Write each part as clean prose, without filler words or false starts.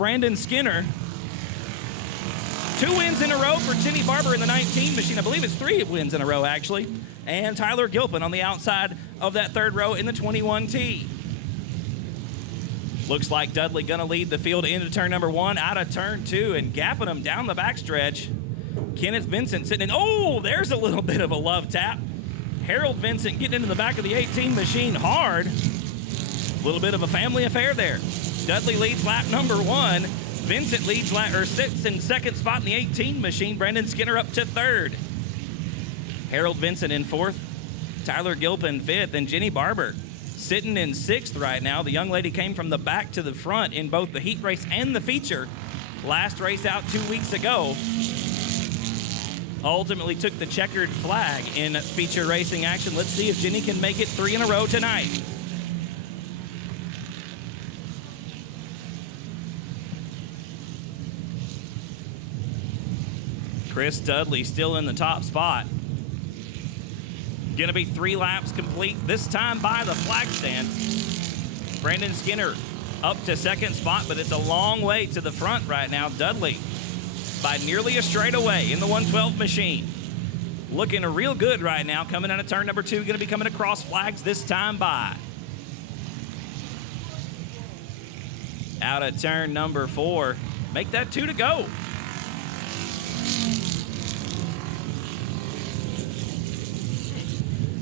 Brandon Skinner. 2 wins in a row for Jenny Barber in the 19 machine. I believe it's 3 wins in a row, actually. And Tyler Gilpin on the outside of that 3rd row in the 21T. Looks like Dudley gonna lead the field into turn number 1, out of turn 2, and gapping him down the backstretch. Kenneth Vincent sitting in. Oh, there's a little bit of a love tap. Harold Vincent getting into the back of the 18 machine hard. A little bit of a family affair there. Dudley leads lap number 1. Vincent leads sits in 2nd spot in the 18 machine. Brandon Skinner up to 3rd. Harold Vincent in 4th. Tyler Gilpin 5th, and Jenny Barber sitting in 6th right now. The young lady came from the back to the front in both the heat race and the feature. Last race out 2 weeks ago. Ultimately took the checkered flag in feature racing action. Let's see if Jenny can make it 3 in a row tonight. Chris Dudley still in the top spot. Gonna be 3 laps complete, this time by the flag stand. Brandon Skinner up to 2nd spot, but it's a long way to the front right now. Dudley by nearly a straightaway in the 112 machine. Looking real good right now, coming out of turn number 2, gonna be coming across flags this time by. Out of turn number 4, make that 2 to go.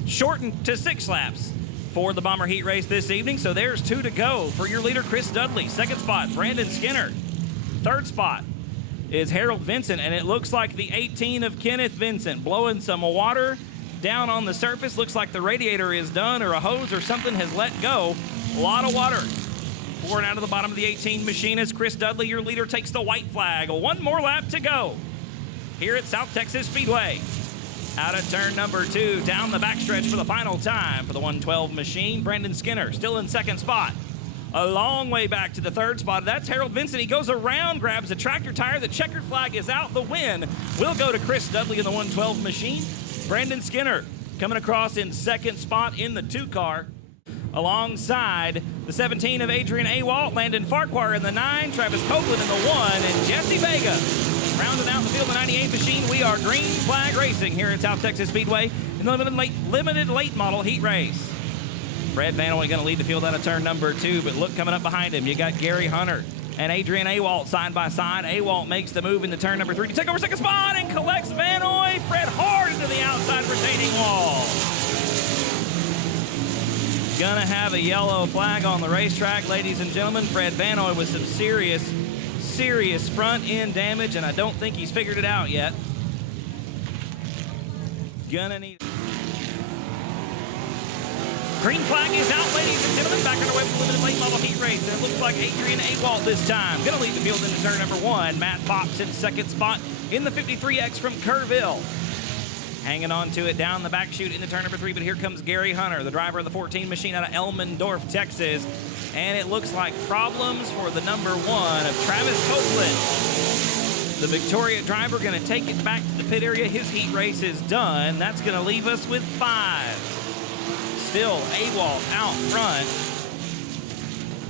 Shortened to 6 laps for the Bomber Heat race this evening, so there's 2 to go for your leader, Chris Dudley. 2nd spot, Brandon Skinner. 3rd spot is Harold Vincent, and it looks like the 18 of Kenneth Vincent blowing some water down on the surface. Looks like the radiator is done, or a hose or something has let go. A lot of water pouring out of the bottom of the 18 machine as Chris Dudley, your leader, takes the white flag. 1 more lap to go here at South Texas Speedway. Out of turn number 2, down the backstretch for the final time for the 112 machine. Brandon Skinner still in 2nd spot. A long way back to the 3rd spot. That's Harold Vincent. He goes around, grabs a tractor tire. The checkered flag is out. The win will go to Chris Dudley in the 112 machine. Brandon Skinner coming across in 2nd spot in the 2 car. Alongside the 17 of Adrian Awalt, Landon Farquhar in the 9, Travis Copeland in the 1, and Jesse Vega rounding out the field, the 98 machine. We are green flag racing here at South Texas Speedway in the limited late model heat race. Fred Vanoy going to lead the field out of turn number 2, but look, coming up behind him, you got Gary Hunter and Adrian Awalt side by side. Awalt makes the move into turn number 3 to take over 2nd spot and collects Vanoy. Fred hard into the outside retaining wall. Gonna have a yellow flag on the racetrack, ladies and gentlemen. Fred Vanoy with some serious front end damage, and I don't think he's figured it out yet. Gonna need... Green flag is out, ladies and gentlemen. Back underway with the limited late model heat race, and it looks like Adrian Awalt this time gonna lead the field into turn number 1. Matt Fox in 2nd spot in the 53X from Kerrville. Hanging on to it down the back chute into turn number 3, but here comes Gary Hunter, the driver of the 14 machine out of Elmendorf, Texas. And it looks like problems for the number 1 of Travis Copeland. The Victoria driver gonna take it back to the pit area. His heat race is done. That's gonna leave us with 5. Still Awalt out front.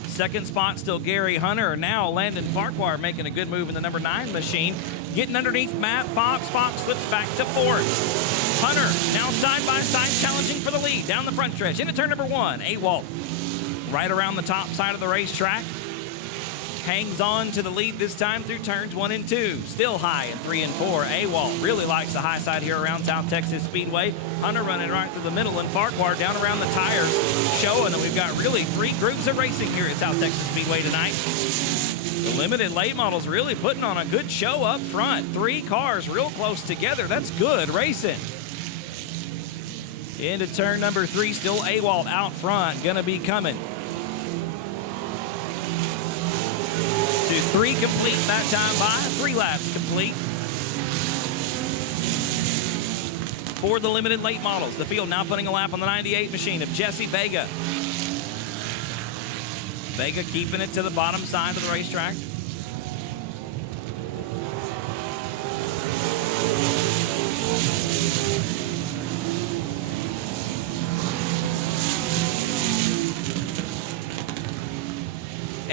2nd spot still Gary Hunter. Now Landon Farquhar making a good move in the number 9 machine. Getting underneath Matt Fox. Fox slips back to 4th. Hunter now side by side challenging for the lead down the front stretch into turn number 1. Awalt right around the top side of the racetrack. Hangs on to the lead this time through turns 1 and 2. Still high in 3 and 4. Awalt really likes the high side here around South Texas Speedway. Hunter running right through the middle, and Farquhar down around the tires, showing that we've got really 3 groups of racing here at South Texas Speedway tonight. The limited late models really putting on a good show up front. 3 cars real close together. That's good racing. Into turn number 3, still Awalt out front, gonna be coming. 3 complete that time by, 3 laps complete for the limited late models. The field now putting a lap on the 98 machine of Jesse Vega. Vega keeping it to the bottom side of the racetrack.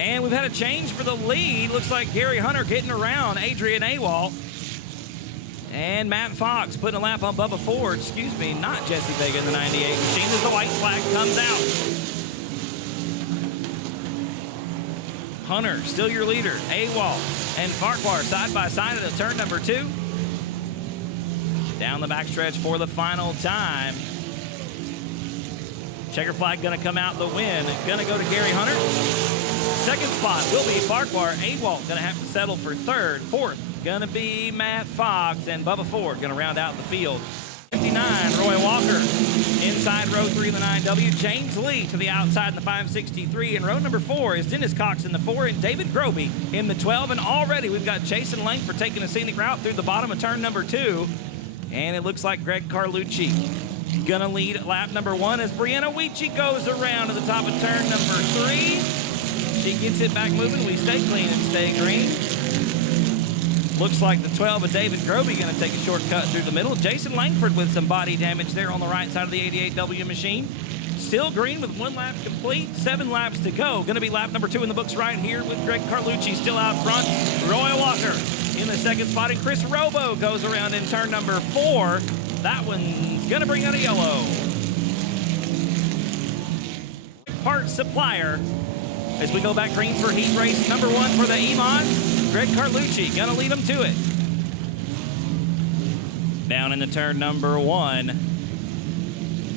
And we've had a change for the lead. Looks like Gary Hunter getting around Adrian Awal. And Matt Fox putting a lap on Bubba Ford. Excuse me, not Jesse Vega in the 98 machine as the white flag comes out. Hunter, still your leader. Awal and Farquhar side by side at turn number 2. Down the backstretch for the final time. Checker flag gonna come out the win. Gonna go to Gary Hunter. Second spot will be Farquhar. Awal gonna have to settle for third. Fourth gonna be Matt Fox, and Bubba Ford gonna round out the field. 59, Roy Walker inside row 3 in the 9W. James Lee to the outside in the 563. And row number 4 is Dennis Cox in the 4 and David Groby in the 12. And already we've got Jason Langford taking a scenic route through the bottom of turn number 2. And it looks like Greg Carlucci gonna lead lap number 1 as Brianna Weechie goes around to the top of turn number 3. She gets it back moving. We stay clean and stay green. Looks like the 12 of David Groby going to take a shortcut through the middle. Jason Langford with some body damage there on the right side of the 88W machine. Still green with 1 lap complete, 7 laps to go. Going to be lap number 2 in the books right here with Greg Carlucci still out front. Roy Walker in the second spot, and Chris Robo goes around in turn number 4. That one's going to bring out a yellow. Part supplier as we go back green for heat race number 1 for the Emods. Greg Carlucci gonna lead them to it. Down into turn number 1.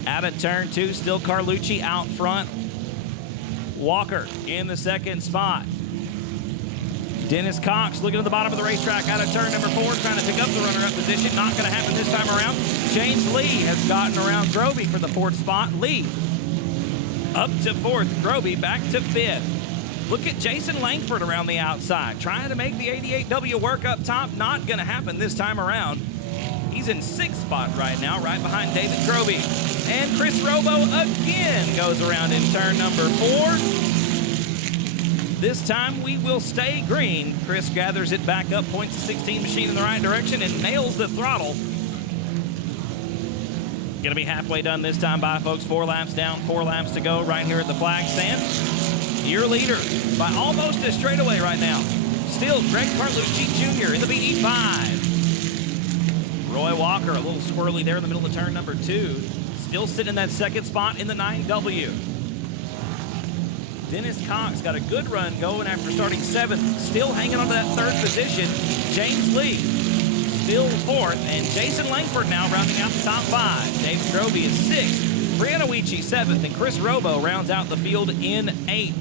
Out of turn 2, still Carlucci out front. Walker in the second spot. Dennis Cox looking at the bottom of the racetrack out of turn number 4, trying to pick up the runner-up position. Not gonna happen this time around. James Lee has gotten around Groby for the 4th spot. Lee up to 4th, Groby back to 5th. Look at Jason Langford around the outside, trying to make the 88W work up top. Not gonna happen this time around. He's in 6th spot right now, right behind David Groby. And Chris Robo again goes around in turn number 4. This time we will stay green. Chris gathers it back up, points the 16 machine in the right direction, and nails the throttle. Gonna be halfway done this time by folks. 4 laps down, 4 laps to go right here at the flag stand. Your leader by almost a straightaway right now. Still Greg Carlucci Jr. in the BE5. Roy Walker a little squirrely there in the middle of turn number 2. Still sitting in that 2nd spot in the 9W. Dennis Cox got a good run going after starting 7th. Still hanging on to that 3rd position. James Lee still 4th, and Jason Langford now rounding out the top 5. David Groby is 6th. Brianna Weechie 7th, and Chris Robo rounds out the field in 8th.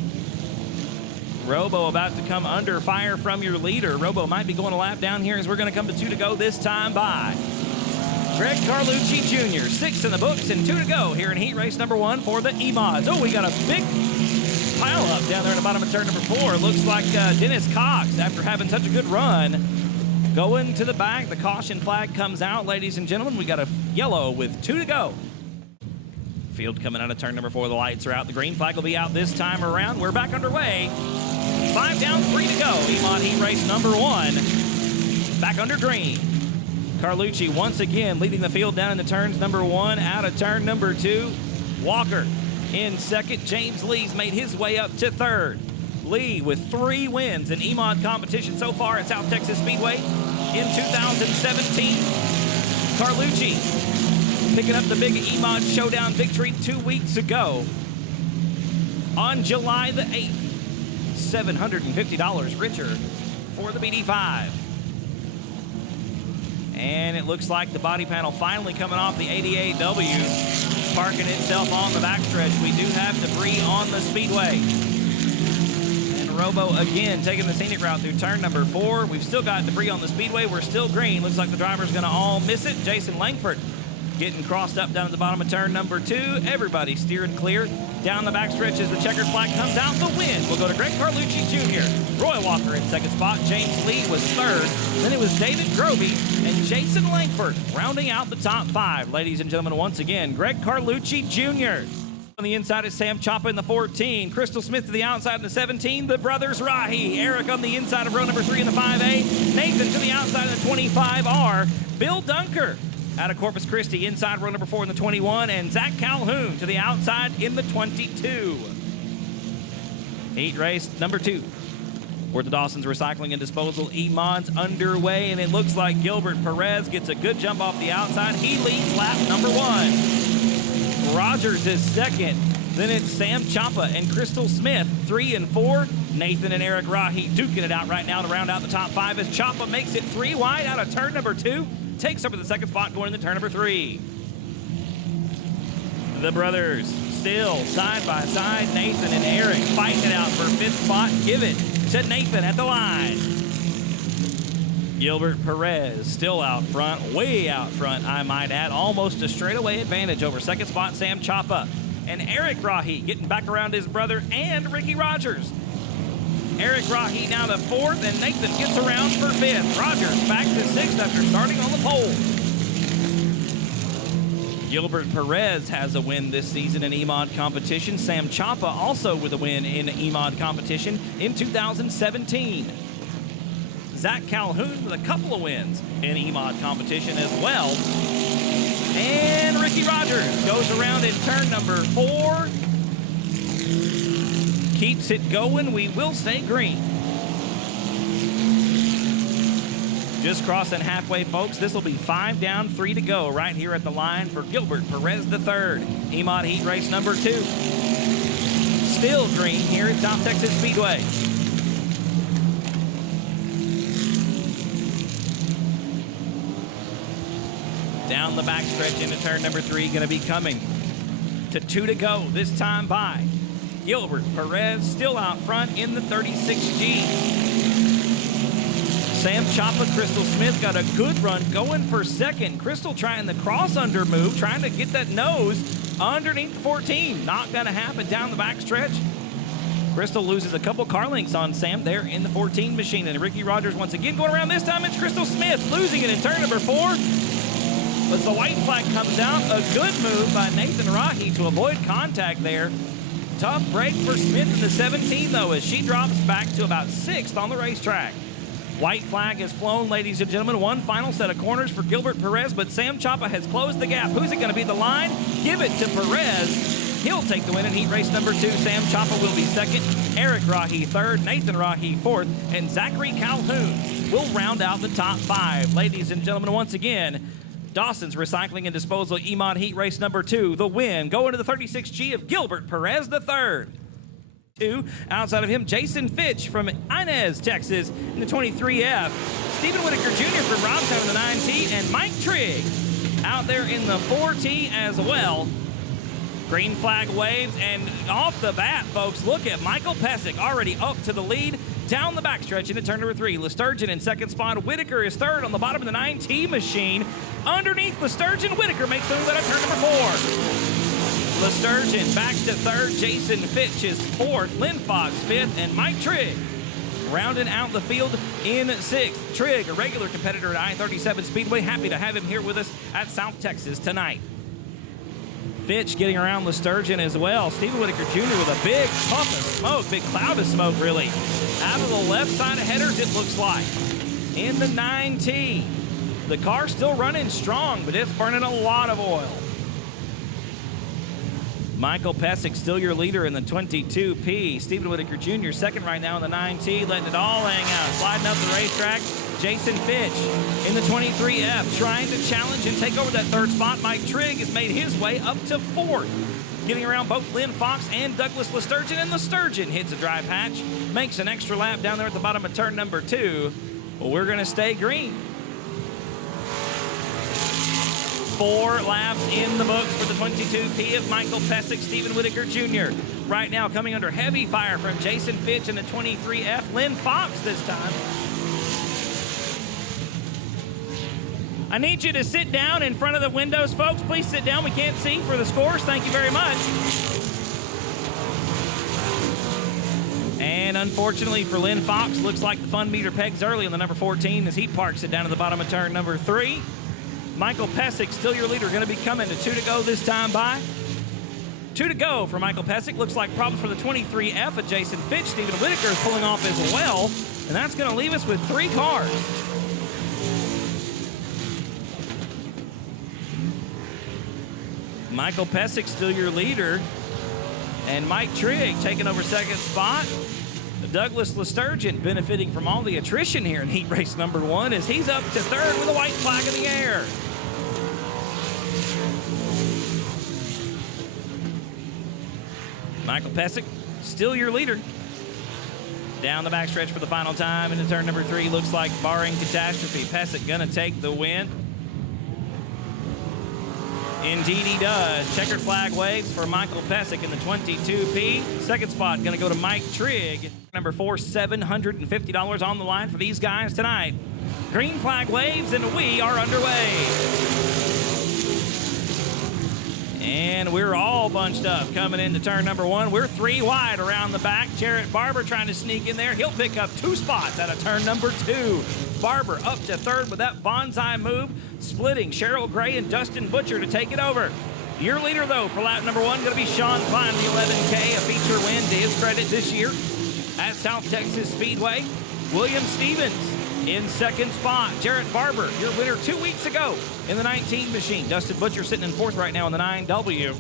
Robo about to come under fire from your leader. Robo might be going a lap down here as we're going to come to 2 to go this time by Greg Carlucci Jr. 6 in the books and 2 to go here in heat race number 1 for the Emods. Oh, we got a big pile up down there in the bottom of turn number 4. Looks like Dennis Cox, after having such a good run, going to the back. The caution flag comes out, ladies and gentlemen. We got a yellow with 2 to go. Field coming out of turn number 4. The lights are out. The green flag will be out this time around. We're back underway. 5 down, 3 to go. Emod Heat race number 1. Back under green. Carlucci once again leading the field down into turns number 1. Out of turn number 2. Walker in 2nd. James Lee's made his way up to 3rd. Lee with 3 wins in Emod competition so far at South Texas Speedway in 2017. Carlucci picking up the big Emod Showdown victory 2 weeks ago on July the 8th. $750 richer for the BD5. And it looks like the body panel finally coming off the 88W, parking itself on the backstretch. We do have debris on the speedway. And Robo again taking the scenic route through turn number 4. We've still got debris on the speedway. We're still green. Looks like the driver's gonna all miss it. Jason Langford getting crossed up down at the bottom of turn number 2. Everybody steering clear down the backstretch as the checkered flag comes out. The win will go to Greg Carlucci Jr. Roy Walker in 2nd spot. James Lee was 3rd. Then it was David Groby and Jason Langford rounding out the top 5. Ladies and gentlemen, once again, Greg Carlucci Jr. On the inside is Sam Choppa in the 14. Crystal Smith to the outside in the 17. The brothers Rahi. Eric on the inside of row number 3 in the 5A. Nathan to the outside in the 25R. Bill Dunker out of Corpus Christi inside row number 4 in the 21, and Zach Calhoun to the outside in the 22. Heat race number 2. For the Dawson's Recycling and Disposal, Emod's underway, and it looks like Gilbert Perez gets a good jump off the outside. He leads lap number 1. Rogers is second. Then it's Sam Chapa and Crystal Smith, 3 and 4. Nathan and Eric Rahi duking it out right now to round out the top 5 as Chapa makes it 3 wide out of turn number 2. Takes over the second spot going into turn number 3. The brothers still side by side. Nathan and Eric fighting it out for 5th spot. Give it to Nathan at the line. Gilbert Perez still out front, way out front, I might add. Almost a straightaway advantage over second spot Sam Chapa. And Eric Rahi getting back around his brother and Ricky Rogers. Eric Rahi now to 4th, and Nathan gets around for 5th. Rogers back to 6th after starting on the pole. Gilbert Perez has a win this season in Emod competition. Sam Chapa also with a win in Emod competition in 2017. Zach Calhoun with a couple of wins in Emod competition as well. And Ricky Rogers goes around in turn number 4. Keeps it going. We will stay green. Just crossing halfway, folks. This will be 5 down, 3 to go right here at the line for Gilbert Perez III. Emod Heat race number 2. Still green here at South Texas Speedway. Down the backstretch into turn number 3, going to be coming to 2 to go, this time by Gilbert Perez, still out front in the 36G. Sam Chapa, Crystal Smith got a good run going for second. Crystal trying the cross under move, trying to get that nose underneath the 14. Not going to happen down the backstretch. Crystal loses a couple car lengths on Sam there in the 14 machine. And Ricky Rogers once again going around. This time it's Crystal Smith losing it in turn number 4. But the white flag comes out. A good move by Nathan Rahi to avoid contact there. Tough break for Smith in the 17, though, as she drops back to about 6th on the racetrack. White flag has flown, ladies and gentlemen. One final set of corners for Gilbert Perez, but Sam Chapa has closed the gap. Who's it going to be the line? Give it to Perez. He'll take the win in heat race number 2. Sam Chapa will be second. Eric Rahi 3rd. Nathan Rahi 4th. And Zachary Calhoun will round out the top 5. Ladies and gentlemen, once again, Dawson's Recycling and Disposal Emod Heat race number 2. The win going to the 36G of Gilbert Perez III. 2. Outside of him, Jason Fitch from Inez, Texas in the 23F. Stephen Whitaker Jr. from Robstown in the 9T. And Mike Trigg out there in the 4T as well. Green flag waves, and off the bat, folks, look at Michael Pesic already up to the lead. Down the backstretch into turn number 3. Lesturgeon in second spot. Whitaker is 3rd on the bottom of the 9T machine. Underneath Lesturgeon, Whitaker makes the move out of turn number 4. Lesturgeon back to 3rd. Jason Fitch is 4th. Lynn Fox 5th. And Mike Trigg rounding out the field in 6th. Trigg, a regular competitor at I-37 Speedway. Happy to have him here with us at South Texas tonight. Fitch getting around Lesturgeon as well. Stephen Whitaker Jr. with a big puff of smoke, big cloud of smoke, really. Out of the left side of headers, it looks like. In the 9T. The car still running strong, but it's burning a lot of oil. Michael Pesic still your leader in the 22P. Stephen Whitaker Jr. second right now in the 9T, letting it all hang out. Sliding up the racetrack. Jason Fitch in the 23F, trying to challenge and take over that 3rd spot. Mike Trigg has made his way up to 4th. Getting around both Lynn Fox and Douglas Lesturgeon, and Lesturgeon hits a dry patch, makes an extra lap down there at the bottom of turn number 2. Well, we're going to stay green. 4 laps in the books for the 22P of Michael Pesic, Stephen Whitaker Jr. Right now coming under heavy fire from Jason Fitch in the 23F. Lynn Fox this time. I need you to sit down in front of the windows, folks. Please sit down. We can't see for the scores. Thank you very much. And unfortunately for Lynn Fox, looks like the fun meter pegs early on the number 14 as he parks it down at the bottom of turn number 3. Michael Pesic, still your leader, going to be coming to 2 to go this time by. 2 to go for Michael Pesic. Looks like problems for the 23F of Jason Fitch. Stephen Whitaker is pulling off as well. And that's going to leave us with 3 cars. Michael Pesic, still your leader. And Mike Trigg taking over second spot. Douglas Lesturgeon benefiting from all the attrition here in heat race number 1 as he's up to third with a white flag in the air. Michael Pesic, still your leader. Down the backstretch for the final time into turn number 3. Looks like, barring catastrophe, Pesic gonna take the win. Indeed he does. Checkered flag waves for Michael Pesic in the 22P. Second spot gonna go to Mike Trigg. Number 4, $750 on the line for these guys tonight. Green flag waves and we are underway. And we're all bunched up coming into turn number 1. We're 3 wide around the back. Jarrett Barber trying to sneak in there. He'll pick up 2 spots out of turn number 2. Barber up to third with that bonsai move, splitting Cheryl Gray and Dustin Butcher to take it over. Your leader, though, for lap number 1, going to be Sean Klein, the 11K, a feature win to his credit this year at South Texas Speedway. William Stevens in second spot. Jarrett Barber, your winner 2 weeks ago in the 19 machine. Dustin Butcher sitting in 4th right now in the 9W.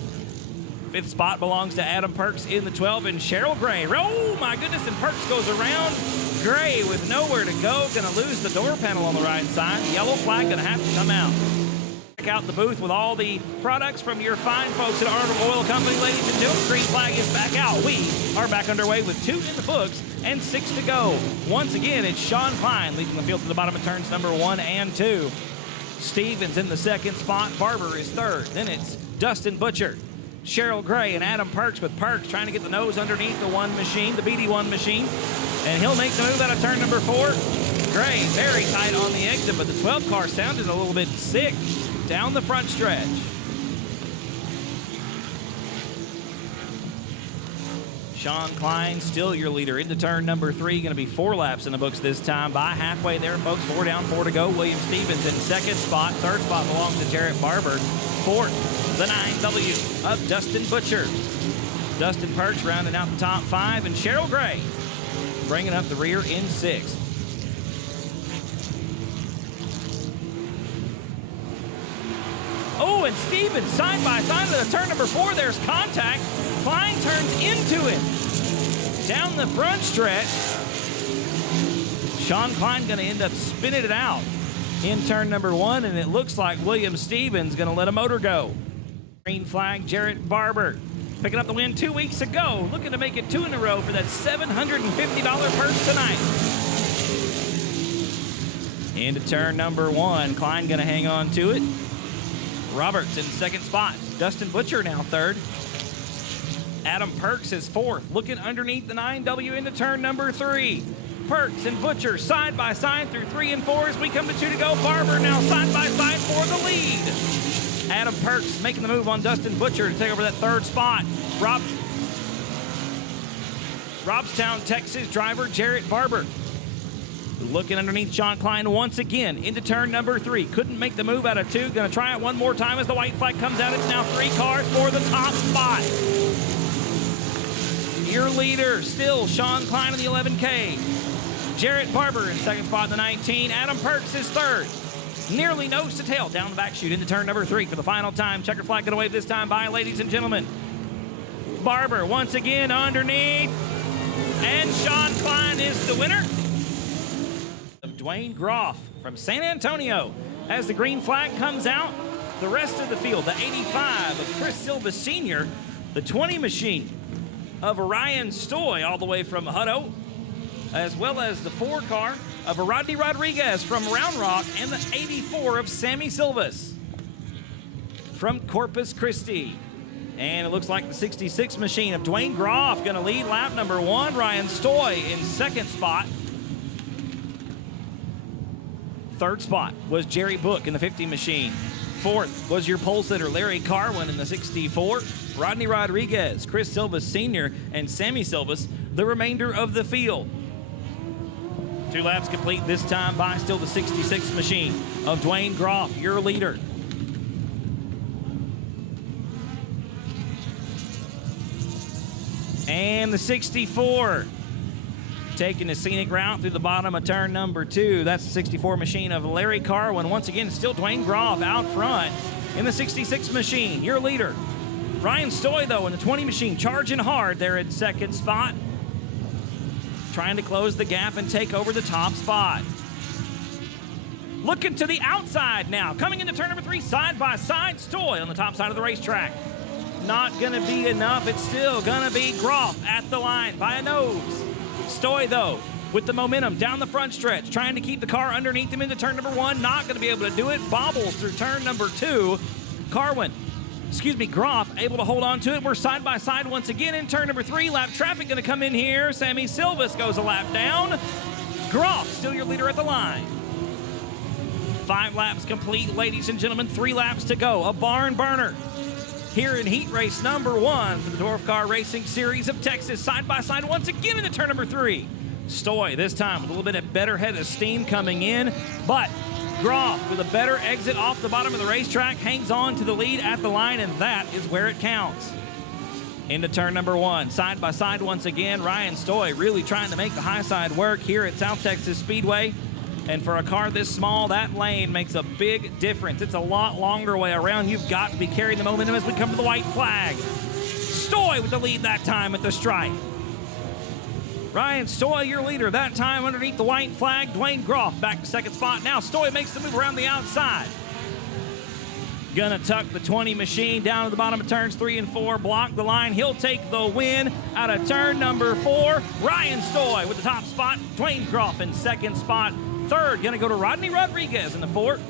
5th spot belongs to Adam Perks in the 12, and Cheryl Gray. Oh, my goodness, and Perks goes around Gray with nowhere to go. Going to lose the door panel on the right side. Yellow flag going to have to come out. Check out the booth with all the products from your fine folks at Arnold Oil Company. Ladies and gentlemen, green flag is back out. We are back underway with 2 in the books and 6 to go. Once again, it's Sean Klein leading the field to the bottom of turns number 1 and 2. Stevens in the second spot. Barber is third. Then it's Dustin Butcher, Cheryl Gray, and Adam Perks, with Perks trying to get the nose underneath the 1 machine, the BD1 machine. And he'll make the move out of turn number 4. Gray very tight on the exit, but the 12 car sounded a little bit sick down the front stretch. Sean Klein, still your leader into turn number 3. Going to be 4 laps in the books this time. By halfway there, folks. 4 down, 4 to go. William Stevens in second spot. Third spot belongs to Jarrett Barber. 4th, the 9W of Dustin Butcher. Dustin Perch rounding out the top 5, and Cheryl Gray bringing up the rear in 6th. Oh, and Stevens side by side with turn number 4. There's contact. Klein turns into it. Down the front stretch. Sean Klein going to end up spinning it out in turn number 1, and it looks like William Stevens going to let a motor go. Green flag, Jarrett Barber picking up the win 2 weeks ago, looking to make it 2 in a row for that $750 purse tonight. Into turn number 1, Klein going to hang on to it. Roberts in second spot. Dustin Butcher now third. Adam Perks is 4th, looking underneath the 9W into turn number 3. Perks and Butcher side by side through 3 and 4 as we come to 2 to go. Barber now side by side for the lead. Adam Perks making the move on Dustin Butcher to take over that 3rd spot. Robstown, Texas driver Jarrett Barber looking underneath Sean Klein once again into turn number 3. Couldn't make the move out of 2. Going to try it one more time as the white flag comes out. It's now 3 cars for the top spot. Your leader still Sean Klein in the 11K. Jarrett Barber in second spot in the 19. Adam Perks is 3rd. Nearly nose to tail down the back chute into turn number 3 for the final time. Checker flag going to wave this time by, ladies and gentlemen. Barber once again underneath. And Sean Klein is the winner. Dwayne Groff from San Antonio. As the green flag comes out, the rest of the field, the 85 of Chris Silva Sr., the 20 machine of Orion Stoy all the way from Hutto, as well as the 4 car of Rodney Rodriguez from Round Rock, and the 84 of Sammy Silvas from Corpus Christi. And it looks like the 66 machine of Dwayne Groff going to lead lap number 1. Ryan Stoy in second spot. 3rd spot was Jerry Book in the 50 machine. 4th was your pole sitter Larry Carwin in the 64. Rodney Rodriguez, Chris Silvas Sr., and Sammy Silvas, the remainder of the field. 2 laps complete this time by still the 66 machine of Dwayne Groff, your leader. And the 64 taking a scenic route through the bottom of turn number 2. That's the 64 machine of Larry Carwin. Once again, still Dwayne Groff out front in the 66 machine. Your leader, Ryan Stoy, though, in the 20 machine, charging hard there in second spot. Trying to close the gap and take over the top spot. Looking to the outside now. Coming into turn number 3, side by side. Stoy on the top side of the racetrack. Not going to be enough. It's still going to be Groff at the line by a nose. Stoy, though, with the momentum down the front stretch, trying to keep the car underneath him into turn number 1. Not going to be able to do it. Bobbles through turn number 2. Groff able to hold on to it. We're side by side once again in turn number 3. Lap traffic going to come in here. Sammy Silvis goes a lap down. Groff still your leader at the line. 5 laps complete, ladies and gentlemen. 3 laps to go. A barn burner here in heat race number 1 for the Dwarf Car Racing Series of Texas. Side by side once again into turn number 3. Stoy this time with a little bit of better head of steam coming in, but Groff with a better exit off the bottom of the racetrack hangs on to the lead at the line, and that is where it counts. Into turn number 1, side by side once again. Ryan Stoy really trying to make the high side work here at South Texas Speedway. And for a car this small, that lane makes a big difference. It's a lot longer way around. You've got to be carrying the momentum as we come to the white flag. Stoy with the lead that time at the stripe. Ryan Stoy, your leader that time underneath the white flag. Dwayne Groff back to second spot. Now Stoy makes the move around the outside. Gonna tuck the 20 machine down to the bottom of turns 3 and 4. Block the line. He'll take the win out of turn number 4. Ryan Stoy with the top spot. Dwayne Groff in second spot. Third, gonna go to Rodney Rodriguez in the 4th.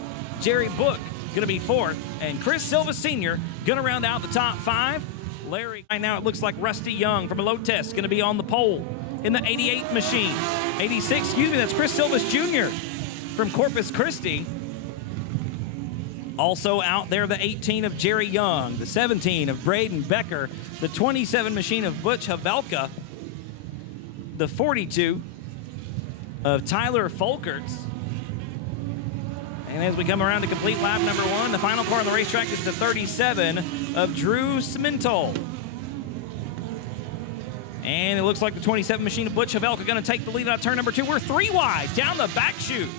Jerry Book gonna be 4th. And Chris Silva Sr. gonna round out the top 5. Larry, right now it looks like Rusty Young from a low test gonna be on the pole in the 88 machine. 86, that's Chris Silvas Jr. from Corpus Christi. Also out there, the 18 of Jerry Young, the 17 of Braden Becker, the 27 machine of Butch Havelka, the 42 of Tyler Folkerts. And as we come around to complete lap number 1, the final car on the racetrack is the 37 of Drew Simental. And it looks like the 27 machine of Butch Havelka going to take the lead out of turn number 2. We're 3 wide down the back chute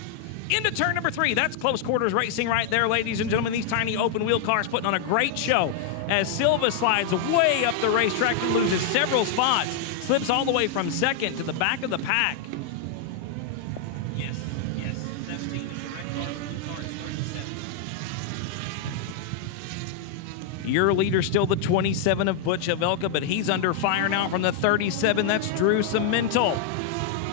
into turn number 3. That's close quarters racing right there, ladies and gentlemen. These tiny open wheel cars putting on a great show as Silva slides way up the racetrack and loses several spots. Slips all the way from second to the back of the pack. Yes, 17 is the red car. The car is 37. Your leader still the 27 of Butch Havelka, but he's under fire now from the 37. That's Drew Simental.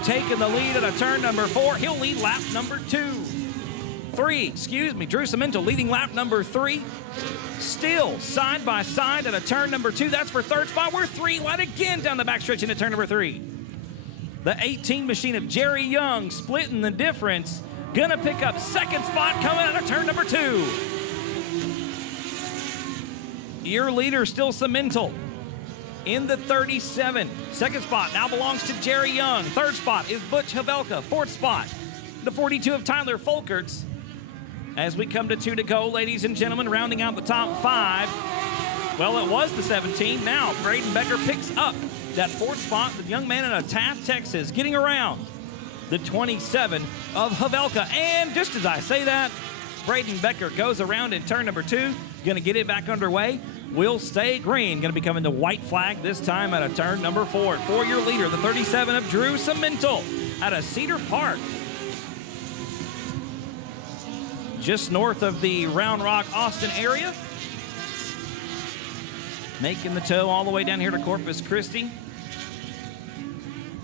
Taking the lead at a turn number 4. He'll lead lap number 3. Drew Simental leading lap number 3. Still side by side at a turn number 2. That's for third spot. We're 3 wide again down the backstretch into turn number 3. The 18 machine of Jerry Young splitting the difference. Gonna pick up second spot coming out of turn number 2. Your leader still Simental in the 37. Second spot now belongs to Jerry Young. Third spot is Butch Havelka. Fourth spot, the 42 of Tyler Folkerts. As we come to 2 to go, ladies and gentlemen, rounding out the top 5. Well, it was the 17. Now, Braden Becker picks up that 4th spot. The young man out of Taft, Texas, getting around the 27 of Havelka. And just as I say that, Braden Becker goes around in turn number 2. Gonna get it back underway. Will stay green. Going to be coming to white flag this time at a turn number 4. For your leader, the 37 of Drew Simental out of Cedar Park. Just north of the Round Rock, Austin area. Making the tow all the way down here to Corpus Christi.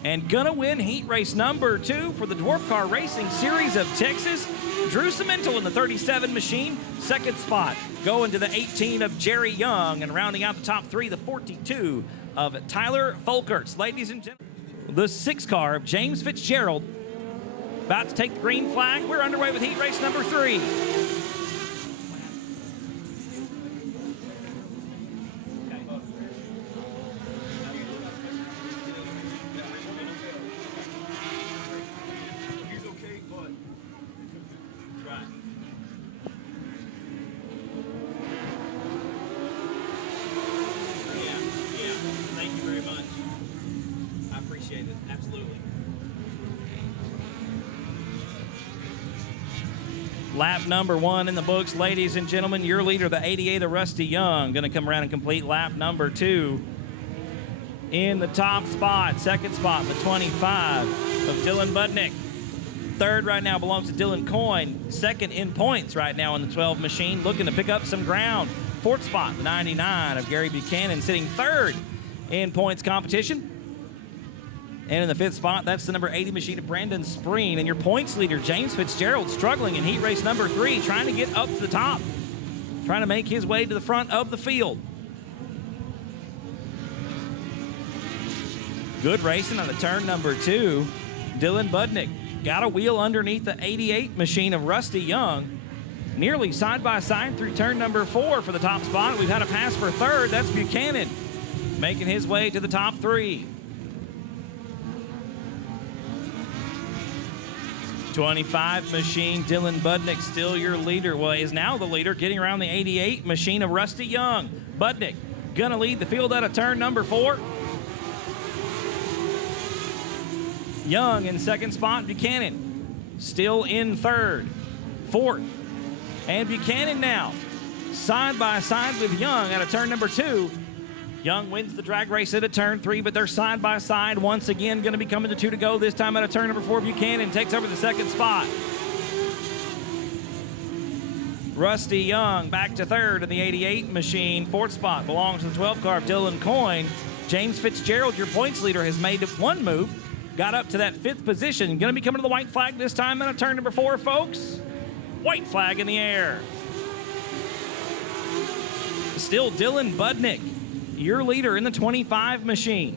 And gonna win heat race number 2 for the Dwarf Car Racing Series of Texas. Drew Simental in the 37 machine. Second spot going to the 18 of Jerry Young, and rounding out the top 3, the 42 of Tyler Folkerts. Ladies and gentlemen, the 6 car of James Fitzgerald about to take the green flag. We're underway with heat race number 3. Lap number 1 in the books, ladies and gentlemen. Your leader, the 88 of Rusty Young, going to come around and complete lap number 2 in the top spot. Second spot, the 25 of Dylan Budnick. Third right now belongs to Dylan Coyne. Second in points right now in the 12 machine, looking to pick up some ground. Fourth spot, the 99 of Gary Buchanan, sitting third in points competition. And in the fifth spot, that's the number 80 machine of Brandon Spreen. And your points leader, James Fitzgerald, struggling in heat race number 3, trying to get up to the top, trying to make his way to the front of the field. Good racing on the turn number 2. Dylan Budnick got a wheel underneath the 88 machine of Rusty Young. Nearly side by side through turn number 4 for the top spot. We've had a pass for third. That's Buchanan making his way to the top 3. 25 machine, Dylan Budnick, still your leader. Well, is now the leader, getting around the 88 machine of Rusty Young. Budnick gonna lead the field out of turn number 4. Young in second spot, Buchanan still in third. Fourth, and Buchanan now side by side with Young out of turn number 2. Young wins the drag race at a turn 3, but they're side by side once again. Going to be coming to 2 to go. This time out of turn number 4, Buchanan takes over the second spot. Rusty Young back to third in the 88 machine. Fourth spot belongs to the 12 car of Dylan Coyne. James Fitzgerald, your points leader, has made one move. Got up to that 5th position. Going to be coming to the white flag this time out of turn number 4, folks. White flag in the air. Still Dylan Budnick, your leader in the 25 machine.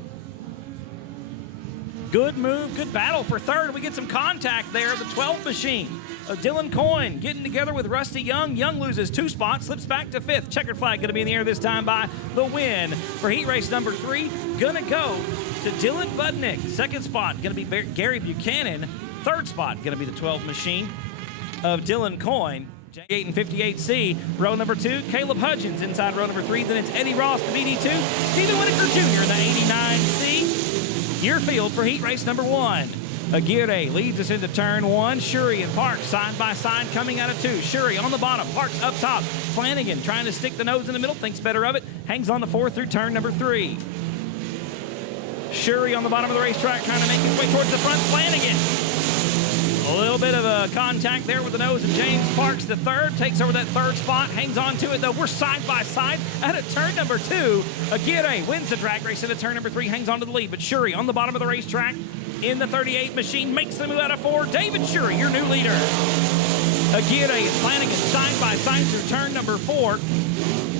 Good move, good battle for third. We get some contact there of the 12 machine. Dylan Coyne getting together with Rusty Young. Young loses 2 spots, slips back to 5th. Checkered flag going to be in the air this time by the win for heat race number 3. Going to go to Dylan Budnick. Second spot going to be Gary Buchanan. Third spot going to be the 12 machine of Dylan Coyne. J8 and 58C, row number 2, Caleb Hudgens inside row number 3. Then it's Eddie Ross, the BD2, Stephen Whitaker Jr. in the 89C. Your field for heat race number 1. Aguirre leads us into turn 1. Shuri and Parks side by side coming out of 2. Shuri on the bottom, Parks up top. Flanagan trying to stick the nose in the middle, thinks better of it. Hangs on the 4 through turn number 3. Shuri on the bottom of the racetrack trying to make his way towards the front. Flanagan. A little bit of a contact there with the nose of James Parks. The third takes over that third spot, hangs on to it though. We're side by side at a turn number 2. Aguirre wins the drag race at a turn number 3, hangs on to the lead. But Shuri on the bottom of the racetrack in the 38 machine makes the move out of 4. David Shuri, your new leader. Aguirre and Flanagan side by side through turn number 4.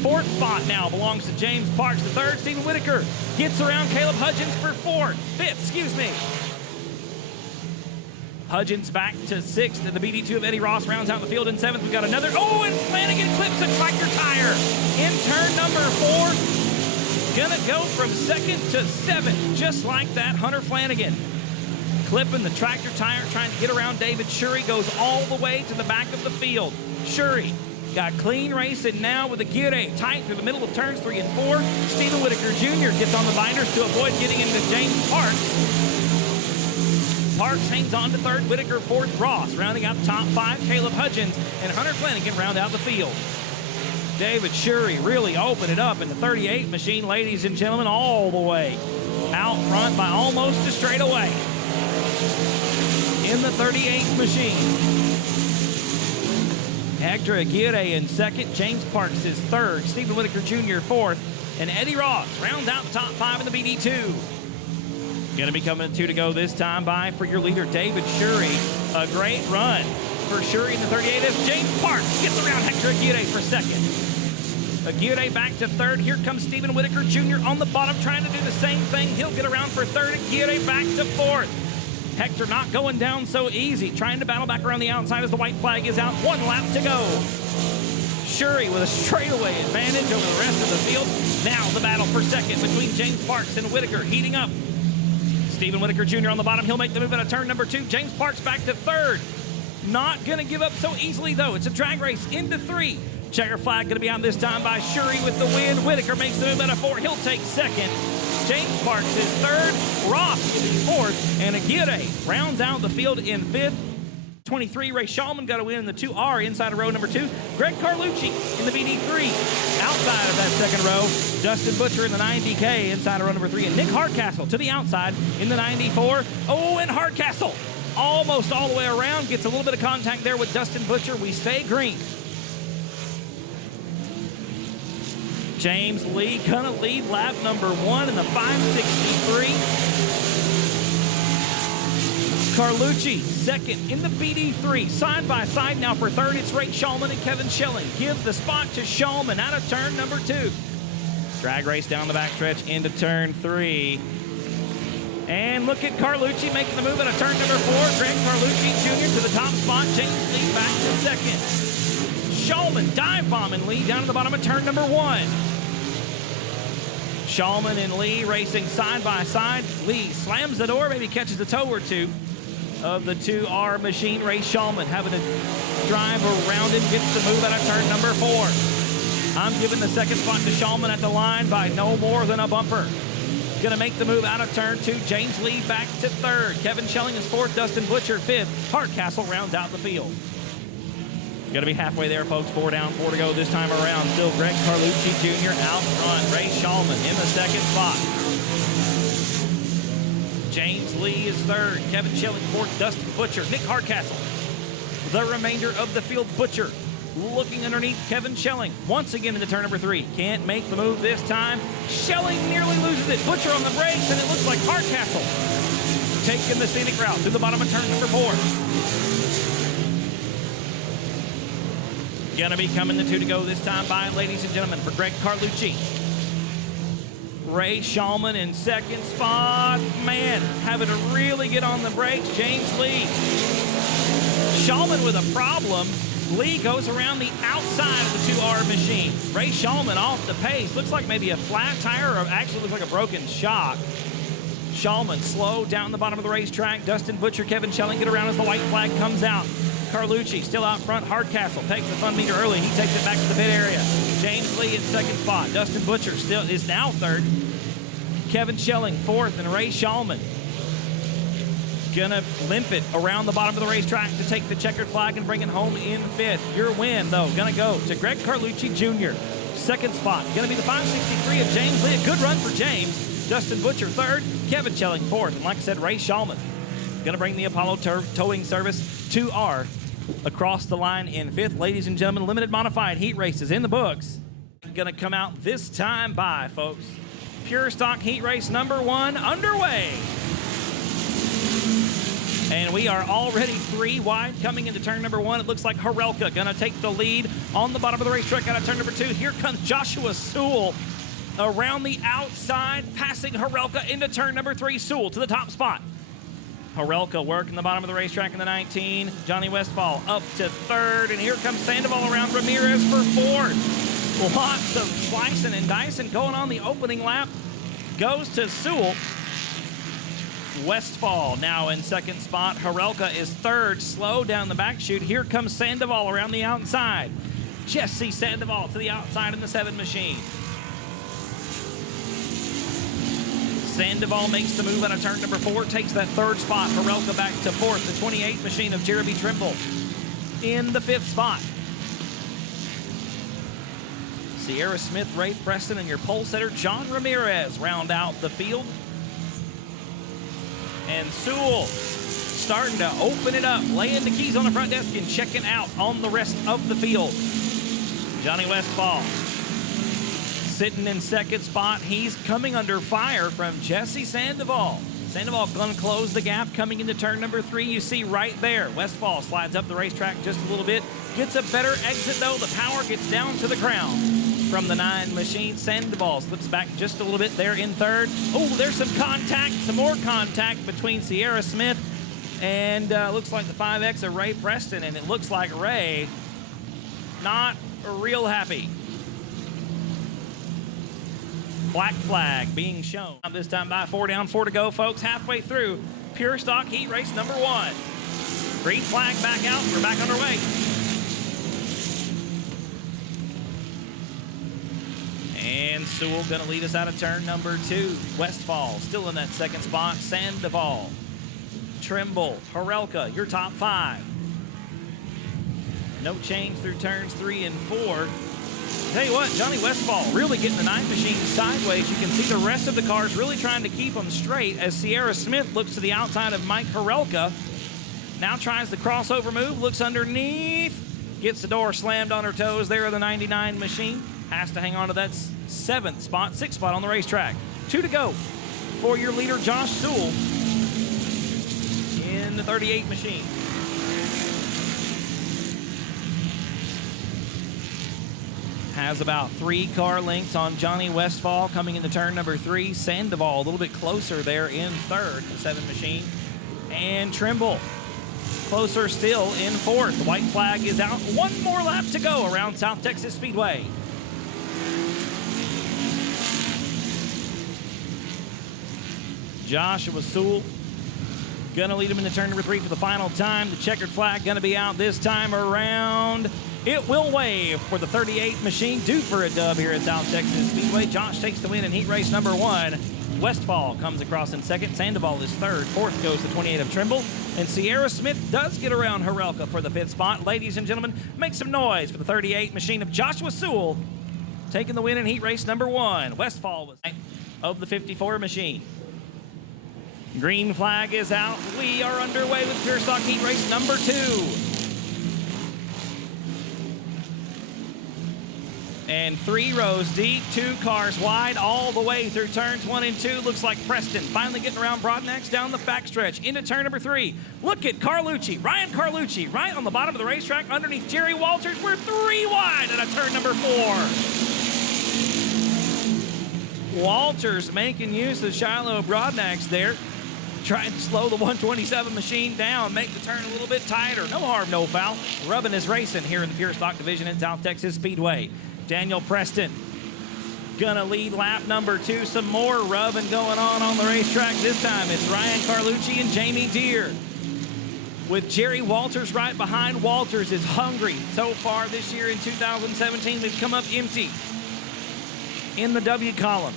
Fourth spot now belongs to James Parks. The third, Stephen Whitaker gets around Caleb Hudgens for 4th. 5th, excuse me. Hudgens back to 6th, and the BD2 of Eddie Ross rounds out the field in 7th. We've got another, and Flanagan clips a tractor tire in turn number 4. Gonna go from 2nd to 7th, just like that. Hunter Flanagan clipping the tractor tire, trying to get around David Shuri, goes all the way to the back of the field. Shuri got clean racing now with Aguirre tight through the middle of turns 3 and 4. Stephen Whitaker Jr. gets on the binders to avoid getting into James Parks. Parks hangs on to 3rd, Whitaker 4th, Ross rounding out the top 5. Caleb Hudgens and Hunter Flanagan round out the field. David Shuri really opened it up in the 38 machine, ladies and gentlemen, all the way out front by almost a straightaway. In the 38 machine, Hector Aguirre in 2nd, James Parks is 3rd, Stephen Whitaker Jr. 4th, and Eddie Ross rounds out the top 5 in the BD2. Going to be coming to 2 to go this time by for your leader, David Shuri. A great run for Shuri in the 38 as James Parks gets around Hector Aguirre for 2nd. Aguirre back to 3rd. Here comes Stephen Whitaker Jr. on the bottom trying to do the same thing. He'll get around for 3rd. Aguirre back to 4th. Hector not going down so easy, trying to battle back around the outside as the white flag is out. 1 lap to go. Shuri with a straightaway advantage over the rest of the field. Now the battle for 2nd between James Parks and Whitaker heating up. Stephen Whitaker Jr. on the bottom. He'll make the move at a turn number 2. James Parks back to 3rd. Not going to give up so easily, though. It's a drag race into 3. Checker flag going to be on this time by Shuri with the win. Whitaker makes the move at a 4. He'll take 2nd. James Parks is 3rd. Ross will be 4th. And Aguirre rounds out the field in 5th. 23, Ray Shulman got a win in the 2R inside of row number 2. Greg Carlucci in the BD3 outside of that second row. Dustin Butcher in the 90K inside of row number 3. And Nick Hardcastle to the outside in the 94. Oh, and Hardcastle almost all the way around. Gets a little bit of contact there with Dustin Butcher. We stay green. James Lee gonna lead lap number 1 in the 563. Carlucci second in the BD3. Side by side now for third. It's Ray Shulman and Kevin Schilling. Give the spot to Shulman out of turn number 2. Drag race down the backstretch into turn 3. And look at Carlucci making the move out of turn number 4. Greg Carlucci Jr. to the top spot. James Lee back to second. Shulman dive bombing Lee down to the bottom of turn number 1. Shulman and Lee racing side by side. Lee slams the door, maybe catches a toe or two of the 2R machine. Ray Shulman having to drive around him, gets the move out of turn number 4. I'm giving the second spot to Shulman at the line by no more than a bumper. Gonna make the move out of turn 2. James Lee back to third. Kevin Schilling is fourth. Dustin Butcher fifth. Hardcastle rounds out the field. Gonna be halfway there, folks. 4 down, 4 to go this time around. Still Greg Carlucci Jr. out front. Ray Shulman in the second spot. James Lee is third. Kevin Schilling fourth. Dustin Butcher. Nick Hardcastle. The remainder of the field. Butcher looking underneath Kevin Schilling. Once again into turn number 3. Can't make the move this time. Schilling nearly loses it. Butcher on the brakes, and it looks like Hardcastle taking the scenic route through the bottom of turn number 4. Gonna be coming the 2 to go this time by, ladies and gentlemen, for Greg Carlucci. Ray Shulman in second spot. Man, having to really get on the brakes. James Lee. Shulman with a problem. Lee goes around the outside of the 2R machine. Ray Shulman off the pace. Looks like maybe a flat tire, or actually looks like a broken shock. Shulman slow down the bottom of the racetrack. Dustin Butcher, Kevin Schilling get around as the white flag comes out. Carlucci still out front. Hardcastle takes the fun meter early. He takes it back to the pit area. James Lee in second spot. Dustin Butcher still is now third. Kevin Schilling fourth, and Ray Shulman gonna limp it around the bottom of the racetrack to take the checkered flag and bring it home in fifth. Your win, though, gonna go to Greg Carlucci Jr. Second spot gonna be the 563 of James Lee. A good run for James. Dustin Butcher third. Kevin Schilling fourth. And like I said, Ray Shulman gonna bring the Apollo towing service 2R across the line in fifth. Ladies and gentlemen, limited modified heat races in the books. Gonna come out this time by, folks. Pure stock heat race number 1 underway. And we are already 3 wide coming into turn number 1. It looks like Harelka gonna take the lead on the bottom of the racetrack out of turn number 2. Here comes Joshua Sewell around the outside, passing Harelka into turn number 3. Sewell to the top spot. Harelka working the bottom of the racetrack in the 19. Johnny Westfall up to third, and here comes Sandoval around Ramirez for fourth. Lots of slicing and dicing going on the opening lap. Goes to Sewell. Westfall now in second spot. Harelka is third, slow down the back chute. Here comes Sandoval around the outside. Jesse Sandoval to the outside in the 7 machine. Sandoval makes the move out of turn number 4, takes that third spot. Harelka back to fourth. The 28 machine of Jeremy Trimble in the 5th spot. Sierra Smith, Ray Preston, and your pole setter, John Ramirez, round out the field. And Sewell starting to open it up, laying the keys on the front desk and checking out on the rest of the field. Johnny Westfall sitting in second spot. He's coming under fire from Jesse Sandoval. Sandoval gonna close the gap coming into turn number 3. You see right there, Westfall slides up the racetrack just a little bit. Gets a better exit though. The power gets down to the ground from the 9 machine. Sandoval slips back just a little bit there in third. Oh, there's some contact, some more contact between Sierra Smith and looks like the 5X of Ray Preston, and it looks like Ray not real happy. Black flag being shown. This time by 4 down, 4 to go, folks. Halfway through pure stock heat race number 1. Green flag back out. We're back underway. And Sewell gonna lead us out of turn number 2. Westfall still in that second spot. Sandoval, Trimble, Harelka, your top 5. No change through turns 3 and 4. Tell you what, Johnny Westfall really getting the 9 machine sideways. You can see the rest of the cars really trying to keep them straight as Sierra Smith looks to the outside of Mike Harelka. Now tries the crossover move, looks underneath, gets the door slammed on her toes there of the 99 machine. Has to hang on to that 7th spot, 6th spot on the racetrack. 2 to go for your leader, Josh Sewell, in the 38 machine. Has about 3 car lengths on Johnny Westfall coming into turn number 3. Sandoval a little bit closer there in 3rd, the 7 machine. And Trimble closer still in 4th. The white flag is out. 1 more lap to go around South Texas Speedway. Joshua Sewell gonna lead him into turn number 3 for the final time. The checkered flag gonna be out this time around. It will wave for the 38 machine, due for a dub here at South Texas Speedway. Josh takes the win in heat race number 1. Westfall comes across in 2nd. Sandoval is 3rd. 4th goes the 28 of Trimble. And Sierra Smith does get around Harelka for the 5th spot. Ladies and gentlemen, make some noise for the 38 machine of Joshua Sewell, taking the win in heat race number 1. Westfall was of the 54 machine. Green flag is out. We are underway with pure stock heat race number 2. And 3 rows deep, 2 cars wide all the way through turns 1 and 2. Looks like Preston finally getting around Broadnax down the backstretch into turn number 3. Look at Carlucci, Ryan Carlucci, right on the bottom of the racetrack underneath Jerry Walters. We're 3 wide at a turn number 4. Walters making use of Shiloh Broadnax there, trying to slow the 127 machine down, make the turn a little bit tighter. No harm, no foul. Rubbing is racing here in the pure stock division in South Texas Speedway. Daniel Preston gonna lead lap number 2. Some more rubbing going on the racetrack. This time it's Ryan Carlucci and Jamie Deere, with Jerry Walters right behind. Walters is hungry. So far this year in 2017, we've come up empty in the W column.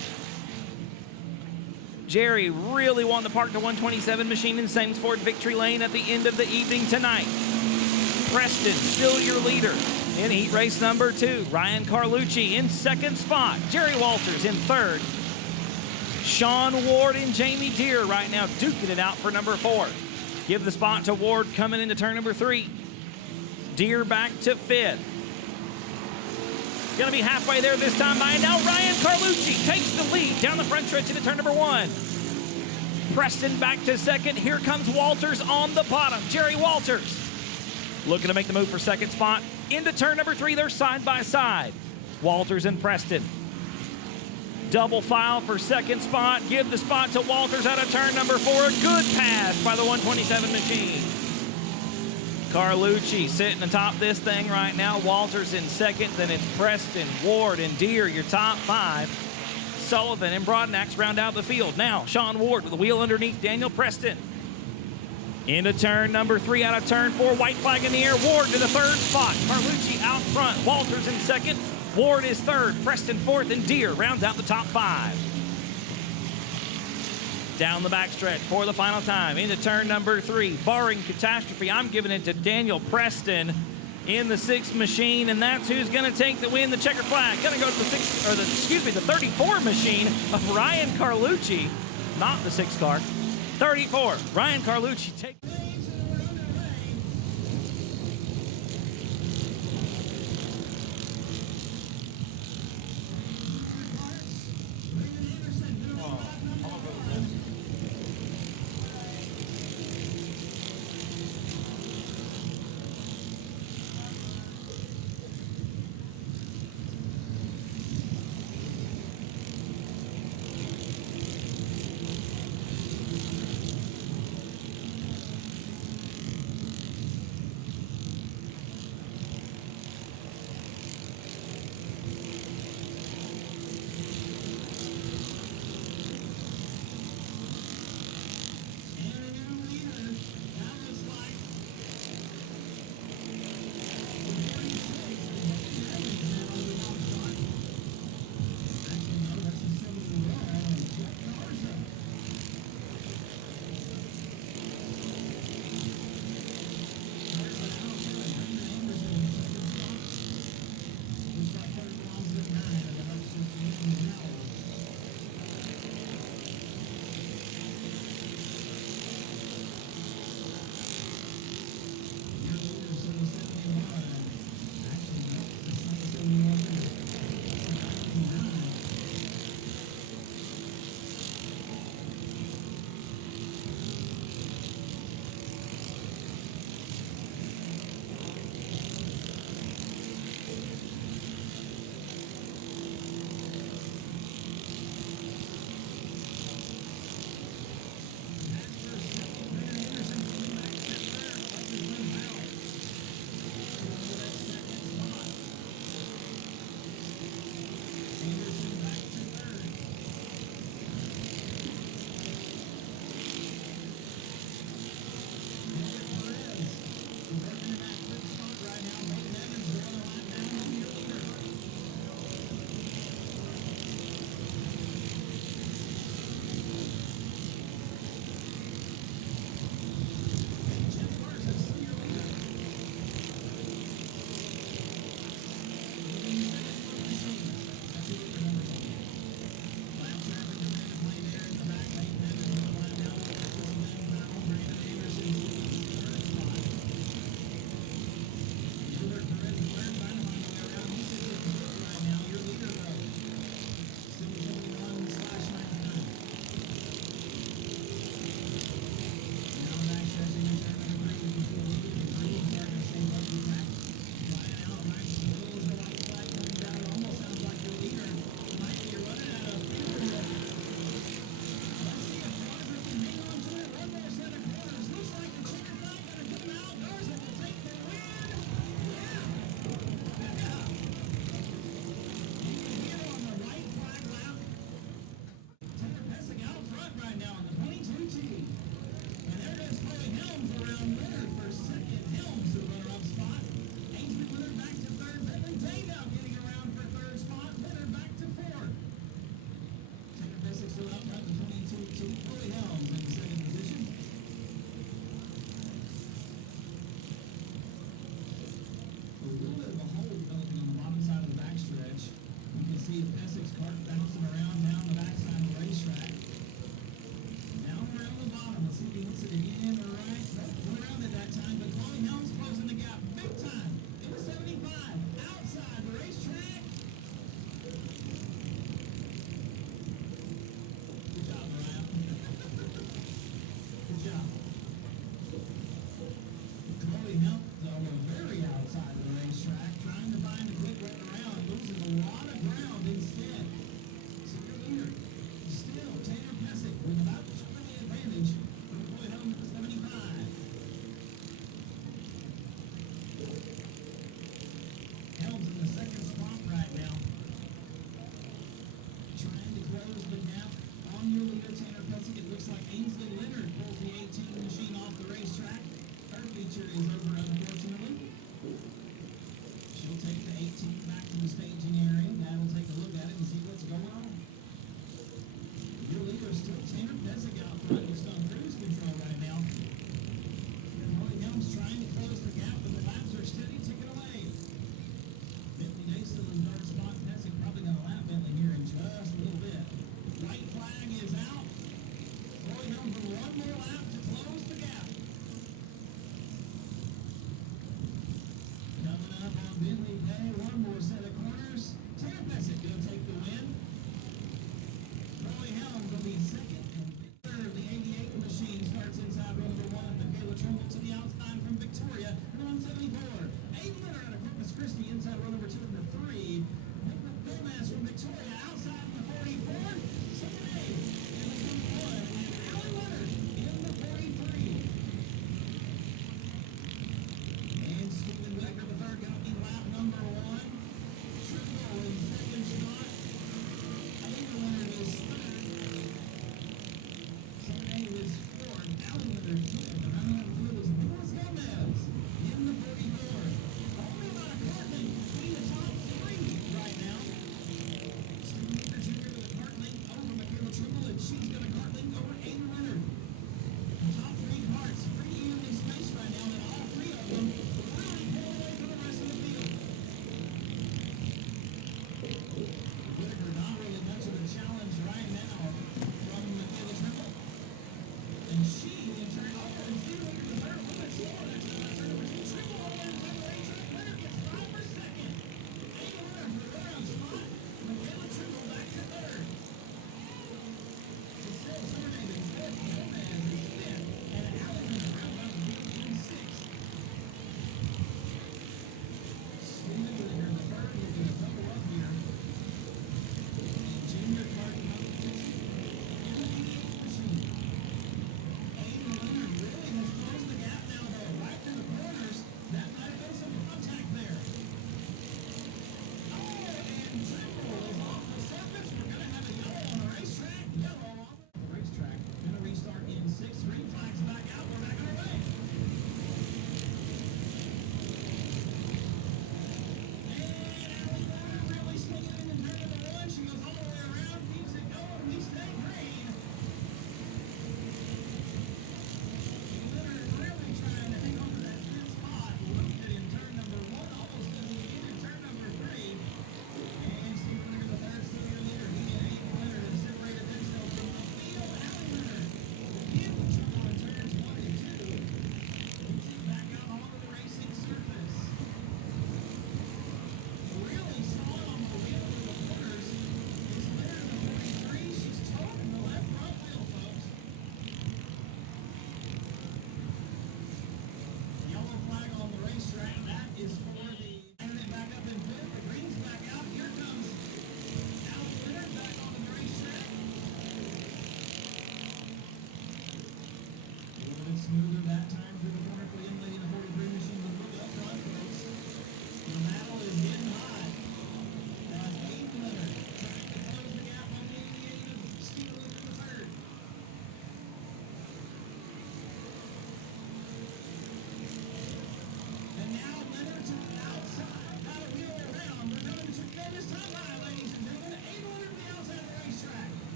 Jerry really wanting to park the 127 machine in Samesford Victory Lane at the end of the evening tonight. Preston still your leader in heat race number 2. Ryan Carlucci in 2nd spot. Jerry Walters in 3rd. Sean Ward and Jamie Deere right now duking it out for number 4. Give the spot to Ward coming into turn number 3. Deere back to 5th. Gonna be halfway there this time by now. Ryan Carlucci takes the lead down the front stretch into turn number 1. Preston back to 2nd. Here comes Walters on the bottom. Jerry Walters looking to make the move for 2nd spot. Into turn number 3, they're side by side. Walters and Preston. Double file for 2nd spot. Give the spot to Walters out of turn number 4. A good pass by the 127 machine. Carlucci sitting atop this thing right now. Walters in 2nd, then it's Preston, Ward, and Deere, your top 5. Sullivan and Broadnax round out the field. Now, Sean Ward with the wheel underneath Daniel Preston. Into turn number 3 out of turn 4. White flag in the air. Ward to the 3rd spot. Carlucci out front. Walters in 2nd. Ward is 3rd. Preston 4th. And Deere rounds out the top 5. Down the backstretch for the final time. Into turn number 3. Barring catastrophe, I'm giving it to Daniel Preston in the 6th machine. And that's who's going to take the win. The checkered flag going to go to the 34 machine of Ryan Carlucci. Not the 6 car. 34, Ryan Carlucci take.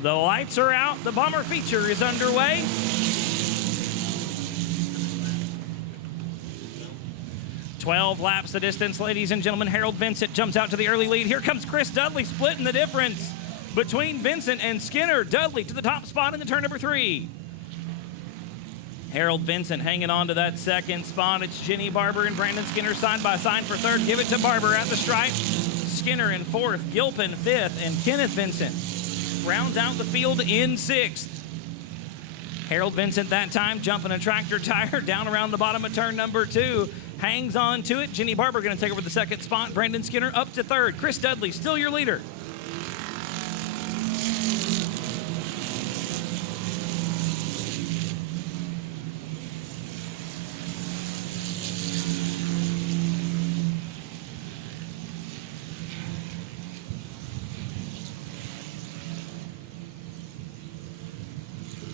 The lights are out. The Bomber Feature is underway. "12 laps the distance, ladies and gentlemen. Harold Vincent jumps out to the early lead. Here comes Chris Dudley splitting the difference between Vincent and Skinner. Dudley to the top spot in the turn number 3. Harold Vincent hanging on to that second spot. It's Jenny Barber and Brandon Skinner side by side for third. Give it to Barber at the stripe. Skinner in fourth, Gilpin fifth, and Kenneth Vincent rounds out the field in sixth. Harold Vincent that time jumping a tractor tire down around the bottom of turn number 2. Hangs on to it. Jenny Barber going to take over the second spot. Brandon Skinner up to third. Chris Dudley still your leader.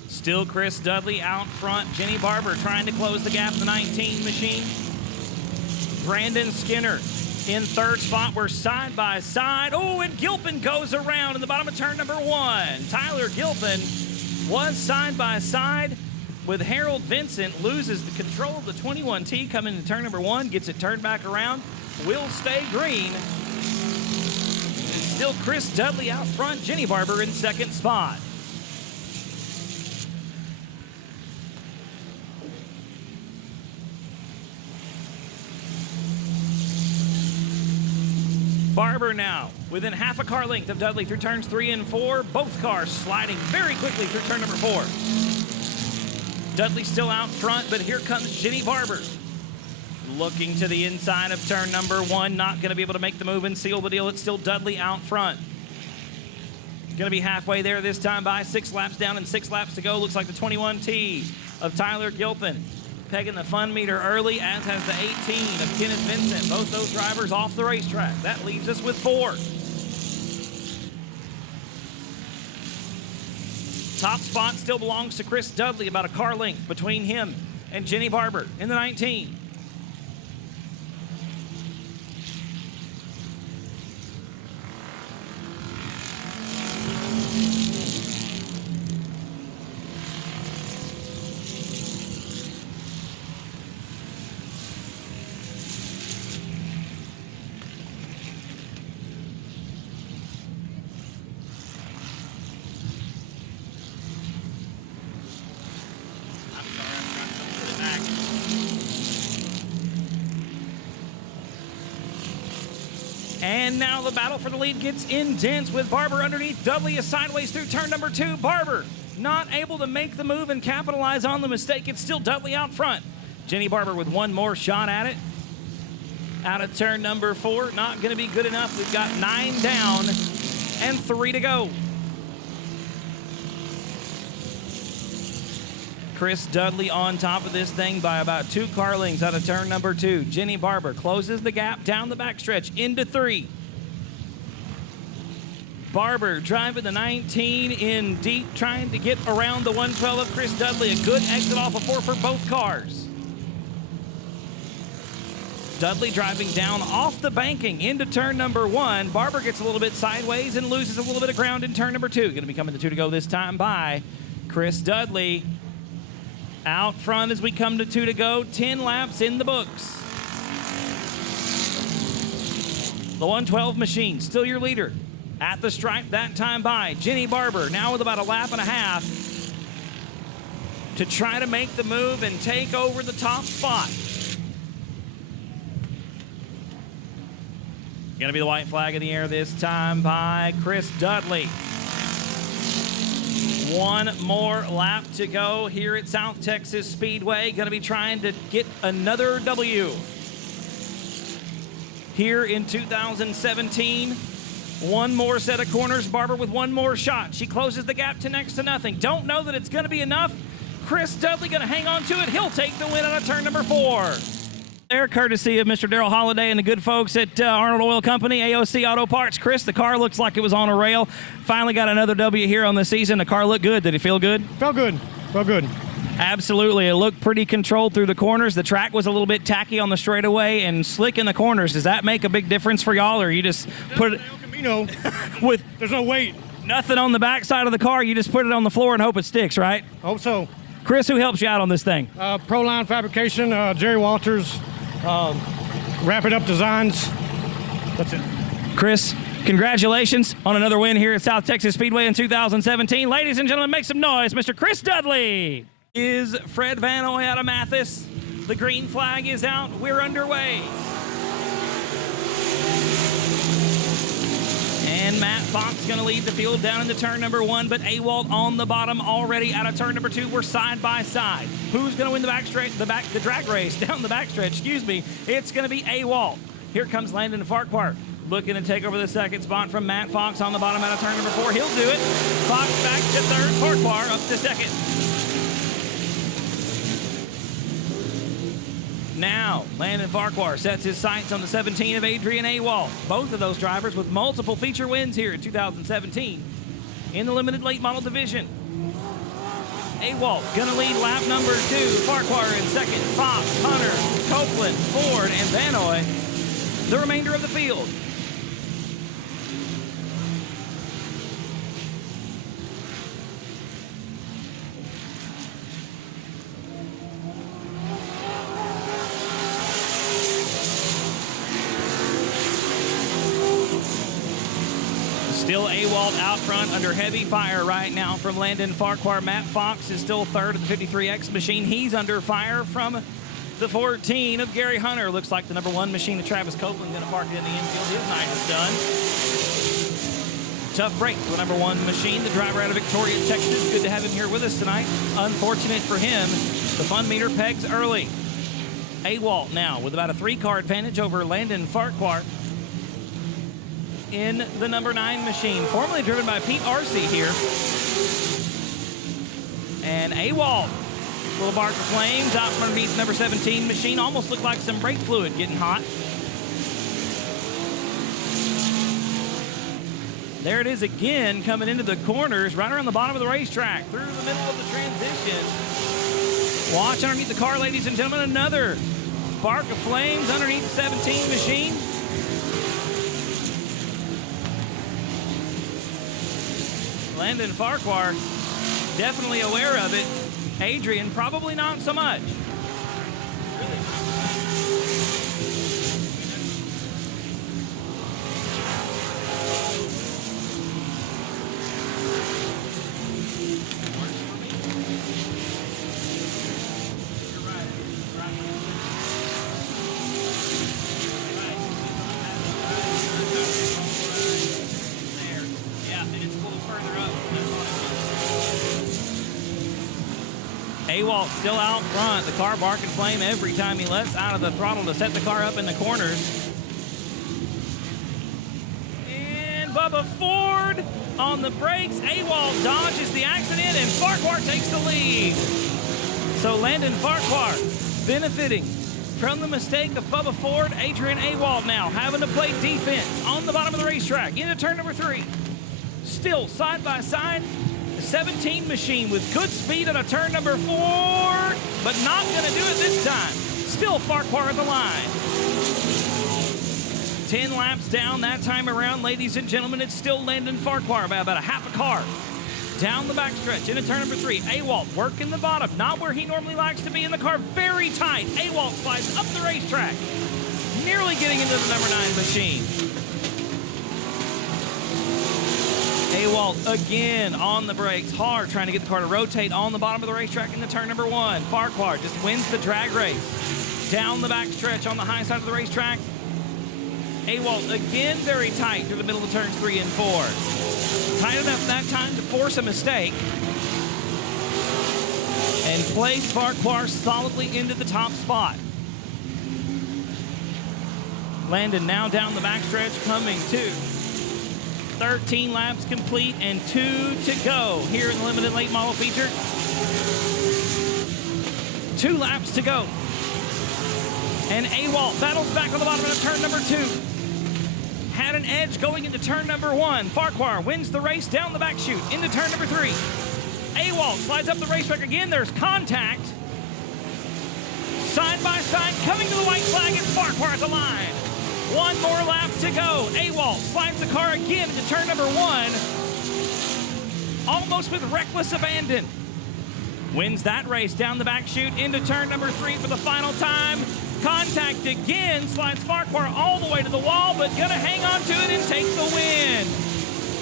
Still Chris Dudley out front. Jenny Barber trying to close the gap, the 19 machine. Brandon Skinner in third spot. We're side by side. Oh, and Gilpin goes around in the bottom of turn number 1. Tyler Gilpin was side by side with Harold Vincent. Loses the control of the 21T coming into turn number 1. Gets it turned back around. Will stay green. It's still Chris Dudley out front. Jenny Barber in second spot. Barber now within half a car length of Dudley through turns 3 and 4. Both cars sliding very quickly through turn number 4. Dudley still out front, but here comes Jenny Barber. Looking to the inside of turn number 1. Not going to be able to make the move and seal the deal. It's still Dudley out front. Going to be halfway there this time by 6 laps down and 6 laps to go. Looks like the 21T of Tyler Gilpin pegging the fun meter early, as has the 18 of Kenneth Vincent. Both those drivers off the racetrack. That leaves us with 4. Top spot still belongs to Chris Dudley, about a car length between him and Jenny Barber in the 19. And now the battle for the lead gets intense with Barber underneath. Dudley is sideways through turn number 2. Barber not able to make the move and capitalize on the mistake. It's still Dudley out front. Jenny Barber with one more shot at it. Out of turn number 4. Not going to be good enough. We've got 9 down and 3 to go. Chris Dudley on top of this thing by about 2 car lengths out of turn number 2. Jenny Barber closes the gap down the backstretch into 3. Barber driving the 19 in deep, trying to get around the 112 of Chris Dudley. A good exit off of 4 for both cars. Dudley driving down off the banking into turn number 1. Barber gets a little bit sideways and loses a little bit of ground in turn number 2. Going to be coming to 2 to go this time by Chris Dudley. Out front as we come to 2 to go. 10 laps in the books. The 112 machine, still your leader. At the stripe that time by Jenny Barber, now with about a lap and a half to try to make the move and take over the top spot. Gonna be the white flag in the air this time by Chris Dudley. 1 more lap to go here at South Texas Speedway. Gonna be trying to get another W here in 2017. 1 more set of corners. Barber with 1 more shot. She closes the gap to next to nothing. Don't know that it's gonna be enough. Chris Dudley gonna hang on to it. He'll take the win on a turn number 4. There, courtesy of Mr. Darrell Holliday and the good folks at Arnold Oil Company, AOC Auto Parts. Chris, the car looks like it was on a rail. Finally got another W here on the season. The car looked good. Did it feel good? Felt good. Felt good. Absolutely. It looked pretty controlled through the corners. The track was a little bit tacky on the straightaway and slick in the corners. Does that make a big difference for y'all, or you just put it... You know, with there's no weight. Nothing on the back side of the car. You just put it on the floor and hope it sticks, right? Hope so. Chris, who helps you out on this thing? Proline Fabrication, Jerry Walters, Wrap It Up Designs. That's it. Chris, congratulations on another win here at South Texas Speedway in 2017. Ladies and gentlemen, make some noise, Mr. Chris Dudley. Is Fred Vanoy out of Mathis? The green flag is out. We're underway. And Matt Fox going to lead the field down into turn number 1, but Awalt on the bottom already out of turn number 2. We're side by side. Who's going to win the drag race down the backstretch? Excuse me. It's going to be Awalt. Here comes Landon Farquhar looking to take over the second spot from Matt Fox on the bottom out of turn number 4. He'll do it. Fox back to third. Farquhar up to second. Now, Landon Farquhar sets his sights on the 17 of Adrian Awalt. Both of those drivers with multiple feature wins here in 2017 in the limited late model division. Awalt gonna lead lap number 2. Farquhar in second. Fox, Hunter, Copeland, Ford, and Vanoy, the remainder of the field. Still Awalt out front under heavy fire right now from Landon Farquhar. Matt Fox is still third of the 53X machine. He's under fire from the 14 of Gary Hunter. Looks like the number 1 machine of Travis Copeland going to park it in the infield. His night is done. Tough break for the number 1 machine, the driver out of Victoria, Texas. Good to have him here with us tonight. Unfortunate for him, the fun meter pegs early. Awalt now with about a 3-car advantage over Landon Farquhar in the number 9 machine, formerly driven by Pete Arcee here. And Awalt, little bark of flames out from underneath the number 17 machine. Almost looked like some brake fluid getting hot. There it is again, coming into the corners, right around the bottom of the racetrack, through the middle of the transition. Watch underneath the car, ladies and gentlemen, another bark of flames underneath the 17 machine. Landon Farquhar definitely aware of it. Adrian probably not so much. Awalt still out front. The car barking flame every time he lets out of the throttle to set the car up in the corners. And Bubba Ford on the brakes. Awalt dodges the accident, and Farquhar takes the lead. So Landon Farquhar benefiting from the mistake of Bubba Ford. Adrian Awalt now having to play defense on the bottom of the racetrack into turn number 3. Still side by side. 17 machine with good speed on a turn number 4, but not going to do it this time. Still Farquhar at the line. 10 laps down that time around, ladies and gentlemen. It's still Landon Farquhar by about a half a car. Down the backstretch into turn number 3. Awalt working the bottom, not where he normally likes to be in the car. Very tight. Awalt slides up the racetrack, nearly getting into the number 9 machine. Awalt again on the brakes, hard, trying to get the car to rotate on the bottom of the racetrack into turn number 1. Farquhar just wins the drag race. Down the backstretch on the high side of the racetrack. Awalt again very tight through the middle of turns 3 and 4. Tight enough that time to force a mistake and place Farquhar solidly into the top spot. Landon now down the backstretch, coming to 13 laps complete and 2 to go here in the limited late model feature. 2 laps to go. And Awalt battles back on the bottom of turn number 2. Had an edge going into turn number 1. Farquhar wins the race down the back chute into turn number 3. Awalt slides up the racetrack again. There's contact. Side by side, coming to the white flag, and Farquhar at the line. 1 more lap to go. Awalt slides the car again into turn number 1. almost with reckless abandon. Wins that race down the back chute into turn number 3 for the final time. Contact again, slides Farquhar all the way to the wall, but gonna hang on to it and take the win.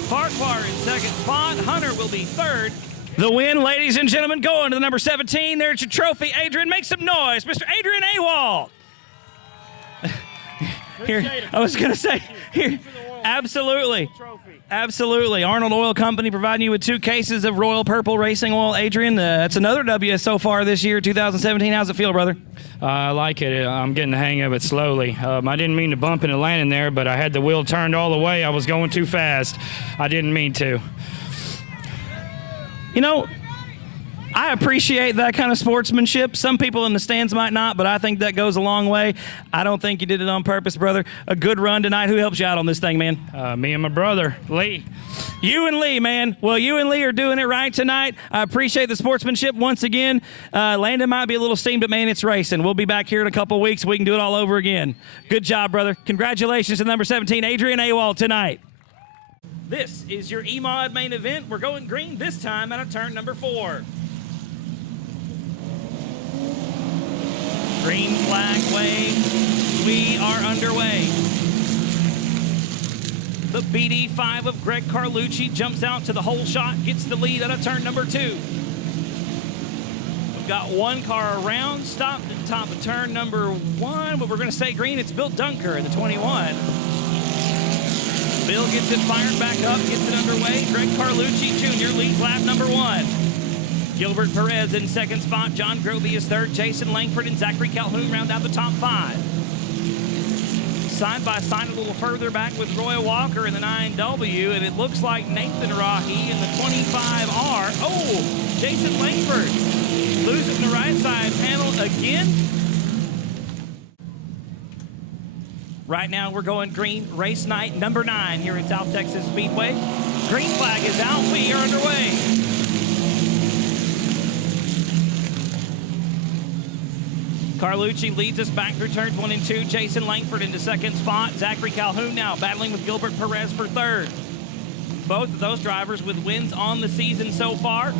Farquhar in second spot, Hunter will be third. The win, ladies and gentlemen, going to the number 17. There's your trophy. Adrian, make some noise. Mr. Adrian Awald. Here, I was going to say, here, absolutely. Absolutely. Arnold Oil Company providing you with 2 cases of Royal Purple Racing Oil. Adrian, that's another W so far this year, 2017. How's it feel, brother? I like it. I'm getting the hang of it slowly. I didn't mean to bump into landing there, but I had the wheel turned all the way. I was going too fast. I didn't mean to. You know, I appreciate that kind of sportsmanship. Some people in the stands might not, but I think that goes a long way. I don't think you did it on purpose, brother. A good run tonight. Who helps you out on this thing, man? Me and my brother, Lee. You and Lee, man. Well, you and Lee are doing it right tonight. I appreciate the sportsmanship once again. Landon might be a little steamed, but, man, it's racing. We'll be back here in a couple weeks. We can do it all over again. Good job, brother. Congratulations to number 17, Adrian Awald, tonight. This is your Emod main event. We're going green this time out of turn number 4. Green flag wave. We are underway. The BD5 of Greg Carlucci jumps out to the hole shot, gets the lead out of turn number 2. We've got one car around, stopped at the top of turn number 1, but we're going to stay green. It's Bill Dunker in the 21. Bill gets it fired back up, gets it underway. Greg Carlucci Jr. leads lap number 1. Gilbert Perez in second spot. John Groby is third. Jason Langford and Zachary Calhoun round out the top 5. Side by side a little further back with Roy Walker in the 9W, and it looks like Nathan Rahi in the 25R. Oh, Jason Langford losing the right side panel again. Right now we're going green, race night number 9 here at South Texas Speedway. Green flag is out, we are underway. Carlucci leads us back through turns 1 and 2. Jason Langford into second spot. Zachary Calhoun now battling with Gilbert Perez for third. Both of those drivers with wins on the season so far.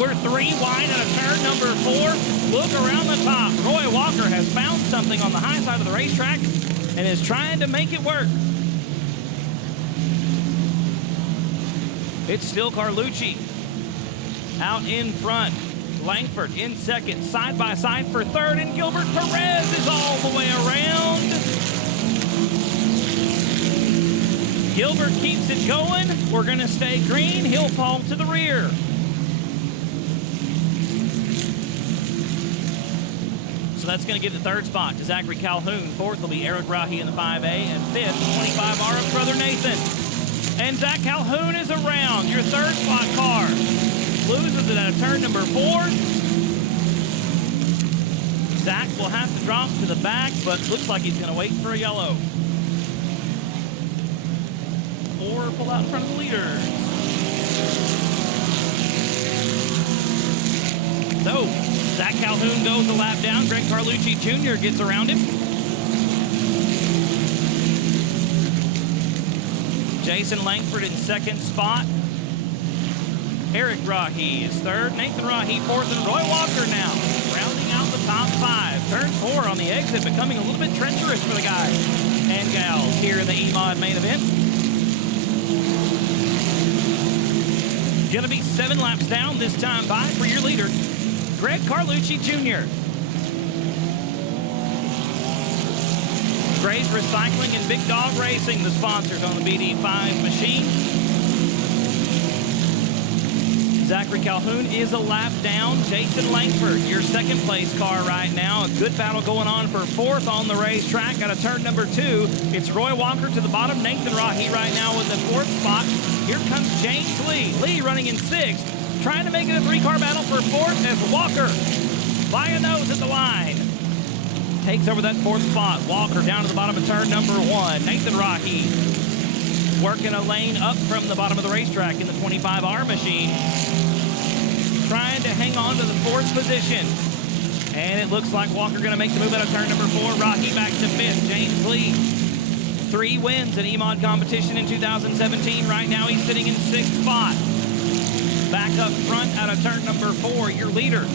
We're 3 wide out of turn number 4. Look around the top. Roy Walker has found something on the high side of the racetrack and is trying to make it work. It's still Carlucci out in front. Langford in second, side by side for third, and Gilbert Perez is all the way around. Gilbert keeps it going. We're going to stay green. He'll fall to the rear. So that's going to give the third spot to Zachary Calhoun. Fourth will be Eric Rahi in the 5A, and fifth, 25R of Brother Nathan. And Zach Calhoun is around. Your third spot car loses it out of turn number 4. Zach will have to drop to the back, but looks like he's going to wait for a yellow. Or pull out in front of the leaders. So, Zach Calhoun goes a lap down. Greg Carlucci Jr. gets around him. Jason Langford in second spot. Eric Rahi is third. Nathan Rahi fourth. And Roy Walker now rounding out the top 5. Turn 4 on the exit, becoming a little bit treacherous for the guys and gals here in the Emod main event. Gonna be 7 laps down this time by for your leader, Greg Carlucci Jr. Gray's Recycling and Big Dog Racing, the sponsors on the BD5 machine. Zachary Calhoun is a lap down. Jason Langford, your second place car right now. A good battle going on for fourth on the racetrack. Out of turn number 2, it's Roy Walker to the bottom. Nathan Rahi right now in the 4th spot. Here comes James Lee. Lee running in 6th, trying to make it a 3-car battle for 4th as Walker by a nose at the line. Takes over that 4th spot. Walker down to the bottom of turn number 1. Nathan Rahi working a lane up from the bottom of the racetrack in the 25R machine, trying to hang on to the 4th position. And it looks like Walker going to make the move out of turn number 4. Rahi back to 5th. James Lee, 3 wins in Emod competition in 2017. Right now he's sitting in 6th spot. Back up front out of turn number 4, your leader.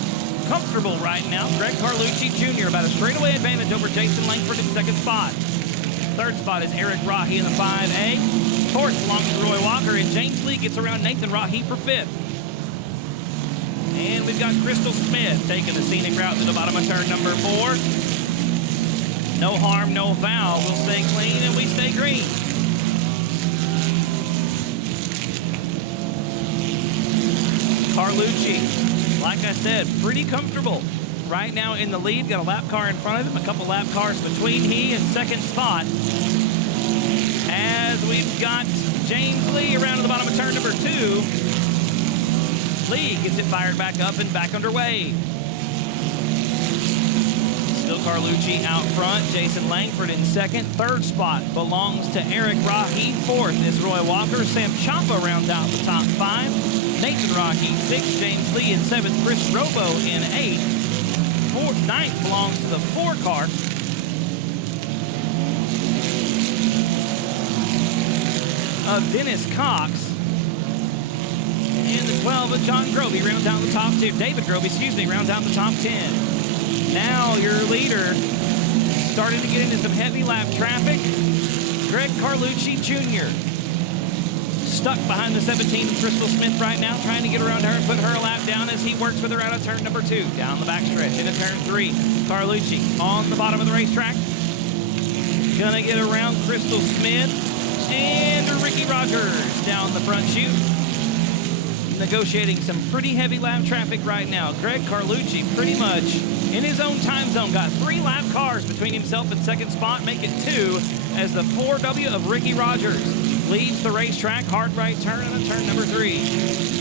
Comfortable right now, Greg Carlucci Jr. about a straightaway advantage over Jason Langford in second spot. Third spot is Eric Rahi in the 5A. Fourth belongs to Roy Walker, and James Lee gets around Nathan Rahi for 5th. And we've got Crystal Smith taking the scenic route to the bottom of turn number 4. No harm, no foul. We'll stay clean and we stay green. Carlucci, like I said, pretty comfortable right now in the lead. Got a lap car in front of him, a couple lap cars between he and second spot. As we've got James Lee around to the bottom of turn number 2. Lee gets it fired back up and back underway. Still Carlucci out front. Jason Langford in second. Third spot belongs to Eric Rahi. Fourth is Roy Walker. Sam Champa rounds out the top 5. Nathan Rahi 6th. James Lee in 7th. Chris Robo in 8th. Ninth belongs to the 4 car. Of Dennis Cox. And the 12 of John Groby rounds out the top 2. David Groby, rounds out the top 10. Now your leader starting to get into some heavy lap traffic. Greg Carlucci Jr. stuck behind the 17 of Crystal Smith right now, trying to get around her and put her lap down as he works with her out of turn number 2. Down the backstretch into turn 3. Carlucci on the bottom of the racetrack. Gonna get around Crystal Smith and Ricky Rogers down the front chute. Negotiating some pretty heavy lap traffic right now. Greg Carlucci pretty much in his own time zone. Got 3 lap cars between himself and second spot, make it 2 as the 4W of Ricky Rogers leads the racetrack. Hard right turn on turn number 3.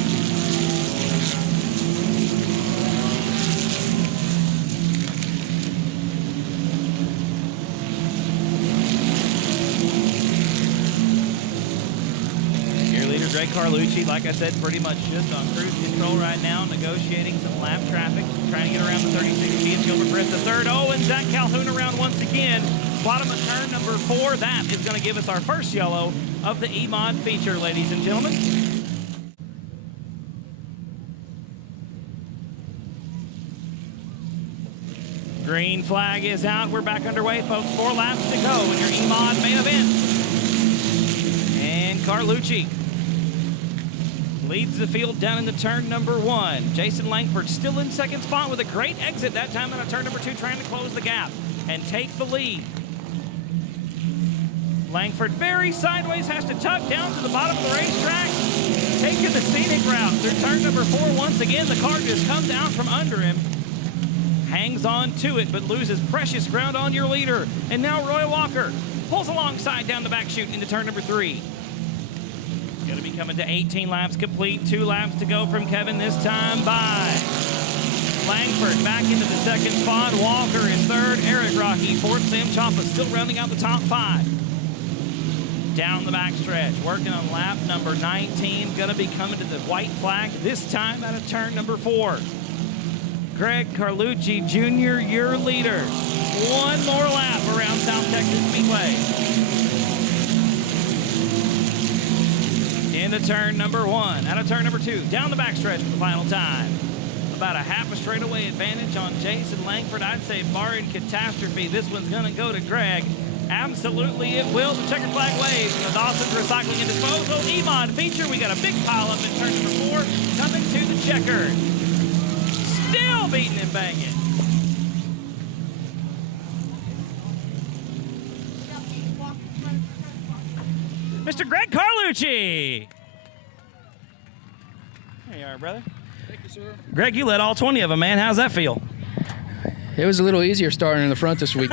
Greg Carlucci, like I said, pretty much just on cruise control right now, negotiating some lap traffic, trying to get around the 36B of Gilbert Press the 3rd. Oh, and Zach Calhoun around once again. Bottom of turn number 4. That is going to give us our first yellow of the Emod feature, ladies and gentlemen. Green flag is out. We're back underway, folks. 4 laps to go in your Emod main event. And Carlucci leads the field down into turn number 1. Jason Langford still in second spot with a great exit that time out of turn number 2, trying to close the gap and take the lead. Langford very sideways, has to tuck down to the bottom of the racetrack, taking the scenic route through turn number 4 once again. The car just comes out from under him, hangs on to it, but loses precious ground on your leader. And now Roy Walker pulls alongside down the back chute into turn number 3. Going to be coming to 18 laps complete. 2 laps to go from Kevin, this time by Langford. Back into the second spot. Walker is 3rd. Eric Rahi 4th. Sam Champa still rounding out the top 5. Down the backstretch, working on lap number 19. Going to be coming to the white flag, this time out of turn number 4. Greg Carlucci Jr., your leader. 1 more lap around South Texas Speedway. Into turn number 1, out of turn number 2, down the backstretch for the final time. About a half a straightaway advantage on Jason Langford. I'd say barring catastrophe, this one's gonna go to Greg. Absolutely it will. The checkered flag waves from the Dawson's Recycling and Disposal Emod feature. We got a big pile up in turn number 4, coming to the checkered. Still beating and banging. Mr. Greg Carlucci. There you are, brother. Thank you, sir. Greg, you led all 20 of them, man. How's that feel? It was a little easier starting in the front this week.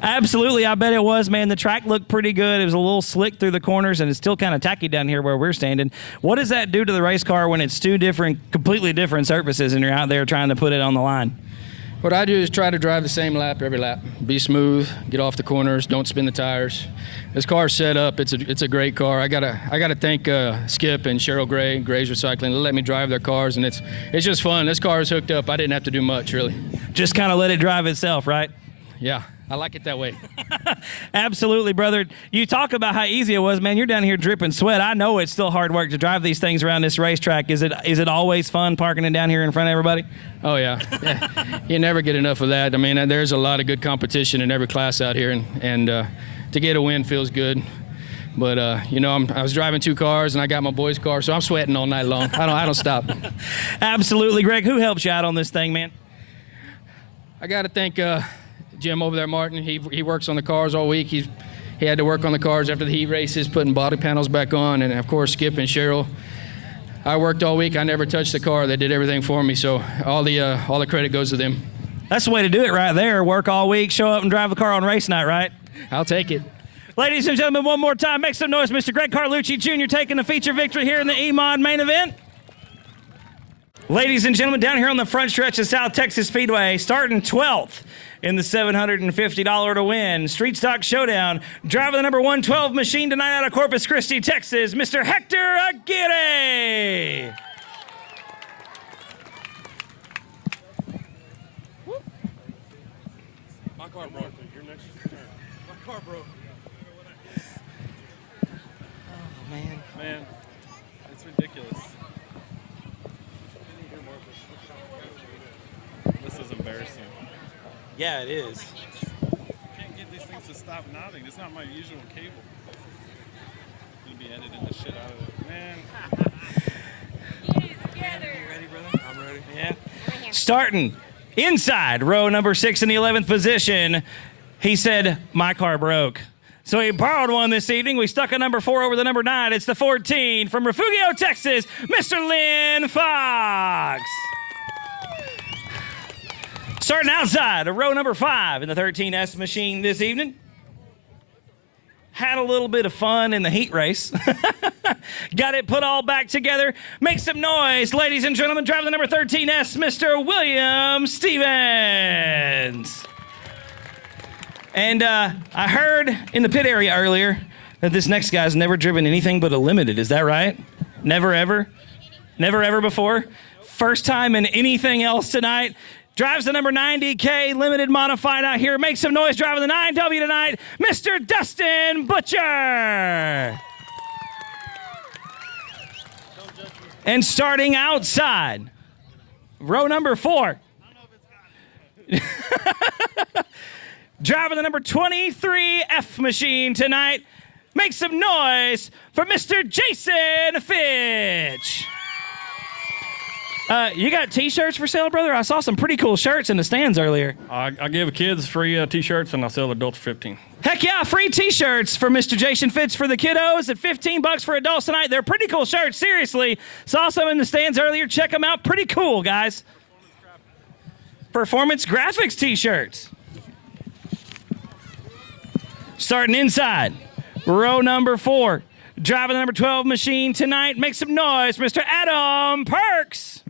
Absolutely, I bet it was, man. The track looked pretty good. It was a little slick through the corners, and it's still kind of tacky down here where we're standing. What does that do to the race car when it's 2 different, completely different surfaces and you're out there trying to put it on the line? What I do is try to drive the same lap every lap. Be smooth, get off the corners, don't spin the tires. This car's set up. It's a great car. I gotta thank Skip and Cheryl Gray, Gray's Recycling. They let me drive their cars, and it's just fun. This car is hooked up. I didn't have to do much, really. Just kind of let it drive itself, right? Yeah, I like it that way. Absolutely, brother. You talk about how easy it was, man. You're down here dripping sweat. I know it's still hard work to drive these things around this racetrack. Is it always fun parking it down here in front of everybody? Oh, yeah. You never get enough of that. I mean, there's a lot of good competition in every class out here, and to get a win feels good. But, you know, I was driving 2 cars, and I got my boy's car, so I'm sweating all night long. I don't stop. Absolutely, Greg. Who helps you out on this thing, man? I got to thank Jim over there, Martin. He works on the cars all week. He had to work on the cars after the heat races, putting body panels back on, and of course Skip and Cheryl. I worked all week. I never touched the car. They did everything for me, so all the credit goes to them. That's the way to do it right there. Work all week, show up and drive the car on race night, right? I'll take it. Ladies and gentlemen, one more time, make some noise, Mr. Greg Carlucci Jr. taking the feature victory here in the Emod main event. Ladies and gentlemen, down here on the front stretch of South Texas Speedway, starting 12th in the $750 to win Street Stock Showdown, driving the number 112 machine tonight out of Corpus Christi, Texas, Mr. Hector Aguirre. My car broke. You're next. My car broke. Oh, man. Man, it's ridiculous. This is embarrassing. Yeah, it is. Can't get these things to stop nodding. It's not my usual cable. I'm gonna be editing the shit out of it. Man. Get it together. You ready, brother? I'm ready. Yeah. Starting inside row number 6 in the 11th position, he said, my car broke. So he borrowed one this evening. We stuck a number 4 over the number 9. It's the 14 from Refugio, Texas, Mr. Lynn Fox. Starting outside of row number 5 in the 13S machine this evening. Had a little bit of fun in the heat race. Got it put all back together. Make some noise, ladies and gentlemen. Driving the number 13S, Mr. William Stevens. And I heard in the pit area earlier that this next guy's never driven anything but a limited. Is that right? Never ever? Never ever before? First time in anything else tonight. Drives the number 90K limited modified out here. Make some noise driving the 9W tonight, Mr. Dustin Butcher. And starting outside, row number 4. Driving the number 23F machine tonight. Make some noise for Mr. Jason Fitch. You got T-shirts for sale, brother? I saw some pretty cool shirts in the stands earlier. I give kids free T-shirts and I sell adults for $15. Heck yeah, free T-shirts for Mr. Jason Fitch for the kiddos at $15 for adults tonight. They're pretty cool shirts, seriously. Saw some in the stands earlier. Check them out. Pretty cool, guys. Performance Graphics T-shirts. Starting inside, row number 4. Driving the number 12 machine tonight. Make some noise, Mr. Adam Perks.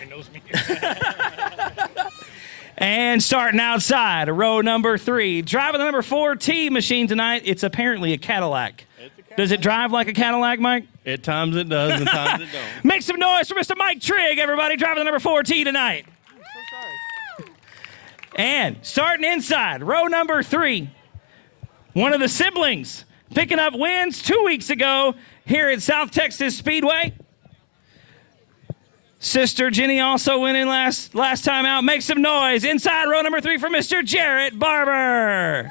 He knows me. And starting outside, row number 3. Driving the number 4T machine tonight. It's apparently a Cadillac. Does it drive like a Cadillac, Mike? At times it does, and times it don't. Make some noise for Mr. Mike Trigg, everybody. Driving the number 4T tonight. I'm so sorry. And starting inside, row number 3. One of the siblings picking up wins 2 weeks ago here at South Texas Speedway. Sister Jenny also winning last time out. Make some noise inside row number 3 for Mr. Jarrett Barber.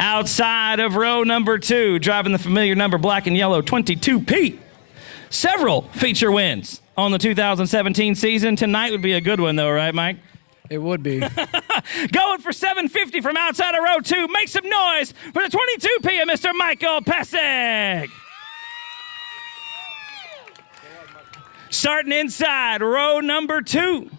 Outside of row number 2, driving the familiar number black and yellow 22P. Several feature wins on the 2017 season. Tonight would be a good one though, right, Mike? It would be. Going for $750 from outside of row 2. Make some noise for the 22P of Mr. Michael Pesek. Starting inside row number 2.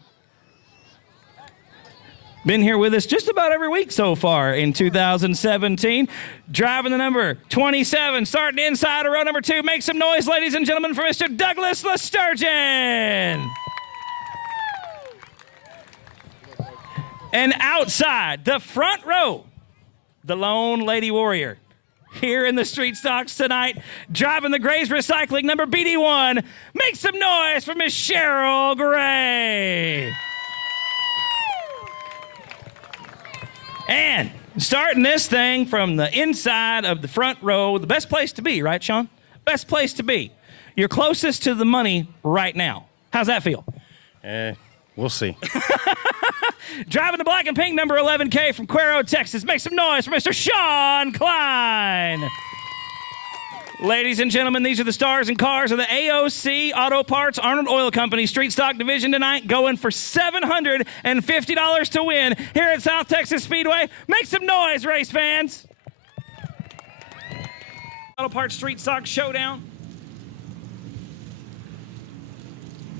Been here with us just about every week so far in 2017. Driving the number 27, starting inside of row number 2. Make some noise, ladies and gentlemen, for Mr. Douglas Lesturgeon. And outside the front row, the Lone Lady Warrior. here in the street stocks tonight, driving the Gray's Recycling number BD1. Make some noise for Miss Cheryl Gray. And starting this thing from the inside of the front row, the best place to be, right, Sean? Best place to be. You're closest to the money right now. How's that feel? We'll see. Driving the black and pink number 11K from Cuero, Texas. Make some noise for Mr. Sean Klein. Ladies and gentlemen, these are the stars and cars of the AOC Auto Parts Arnold Oil Company Street Stock Division tonight, going for $750 to win here at South Texas Speedway. Make some noise, race fans. Auto Parts Street Stock Showdown.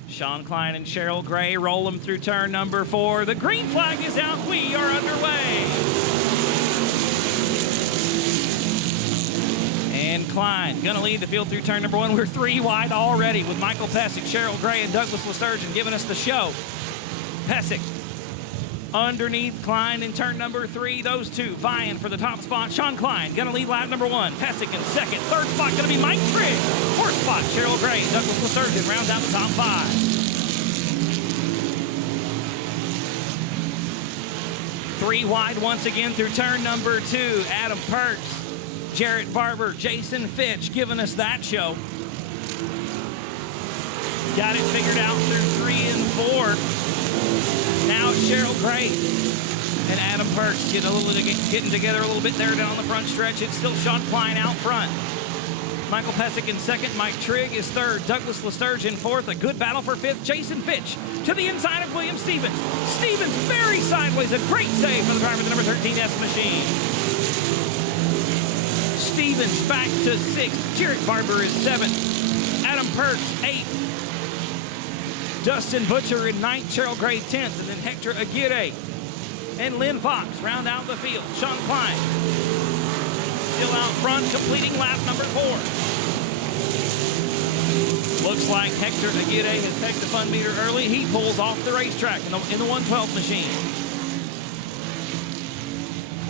Sean Klein and Cheryl Gray roll them through turn number 4. The green flag is out. We are underway. And Klein gonna lead the field through turn number 1. We're 3 wide already with Michael Pesic, Cheryl Gray, and Douglas Lesturgeon giving us the show. Pesic underneath Klein in turn number 3. Those two vying for the top spot. Sean Klein gonna lead lap number 1. Pesic in second. Third spot gonna be Mike Trigg. Fourth spot, Cheryl Gray. Douglas Lesturgeon rounds out the top 5. 3 wide once again through turn number 2. Adam Perks, Jarrett Barber, Jason Fitch giving us that show. Got it figured out through 3 and 4. Now it's Cheryl Gray and Adam Perks getting together a little bit there down the front stretch. It's still Sean Klein out front. Michael Pesic in second. Mike Trigg is third. Douglas Lesturgeon fourth. A good battle for fifth. Jason Fitch to the inside of William Stevens. Stevens very sideways. A great save for the driver of the number 13S machine. Stevens back to 6th. Jarrett Barber is 7th. Adam Perks 8th. Dustin Butcher in 9th. Cheryl Gray 10th. And then Hector Aguirre and Lynn Fox round out the field. Sean Klein still out front, completing lap number 4. Looks like Hector Aguirre has pegged the fun meter early. He pulls off the racetrack in the 112 machine.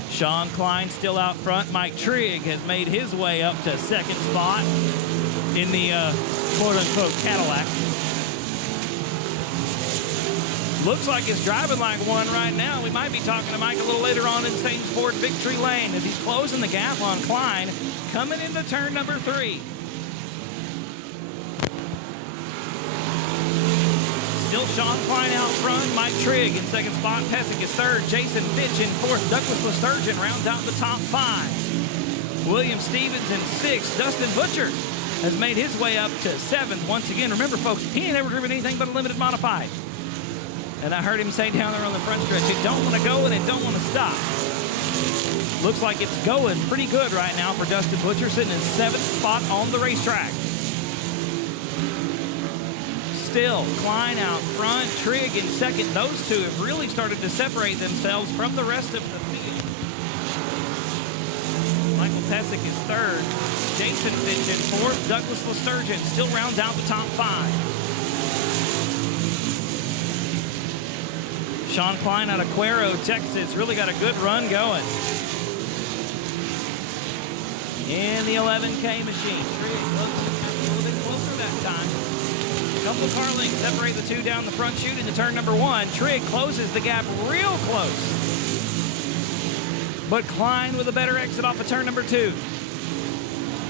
Sean Klein still out front. Mike Trigg has made his way up to second spot in the quote-unquote Cadillac. Looks like it's driving like one right now. We might be talking to Mike a little later on in Saints Ford Victory Lane as he's closing the gap on Klein, coming into turn number 3. Still Sean Klein out front. Mike Trigg in second spot. Pesic is third. Jason Fitch in fourth. Douglas Lesturgeon rounds out the top 5. William Stevens in 6th. Dustin Butcher has made his way up to 7th. Once again, remember, folks, he ain't ever driven anything but a limited modified. And I heard him say down there on the front stretch, it don't want to go and it don't want to stop. Looks like it's going pretty good right now for Dustin Butcher, sitting in 7th spot on the racetrack. Still, Klein out front, Trigg in second. Those two have really started to separate themselves from the rest of the field. Michael Pesic is third. Jason Fitch in fourth. Douglas Lesturgeon still rounds out the top 5. Sean Klein out of Cuero, Texas, really got a good run going. In the 11K machine. Trigg closing a little bit closer that time. A couple of car lengths separate the two down the front chute into turn number 1. Trigg closes the gap real close. But Klein with a better exit off of turn number 2.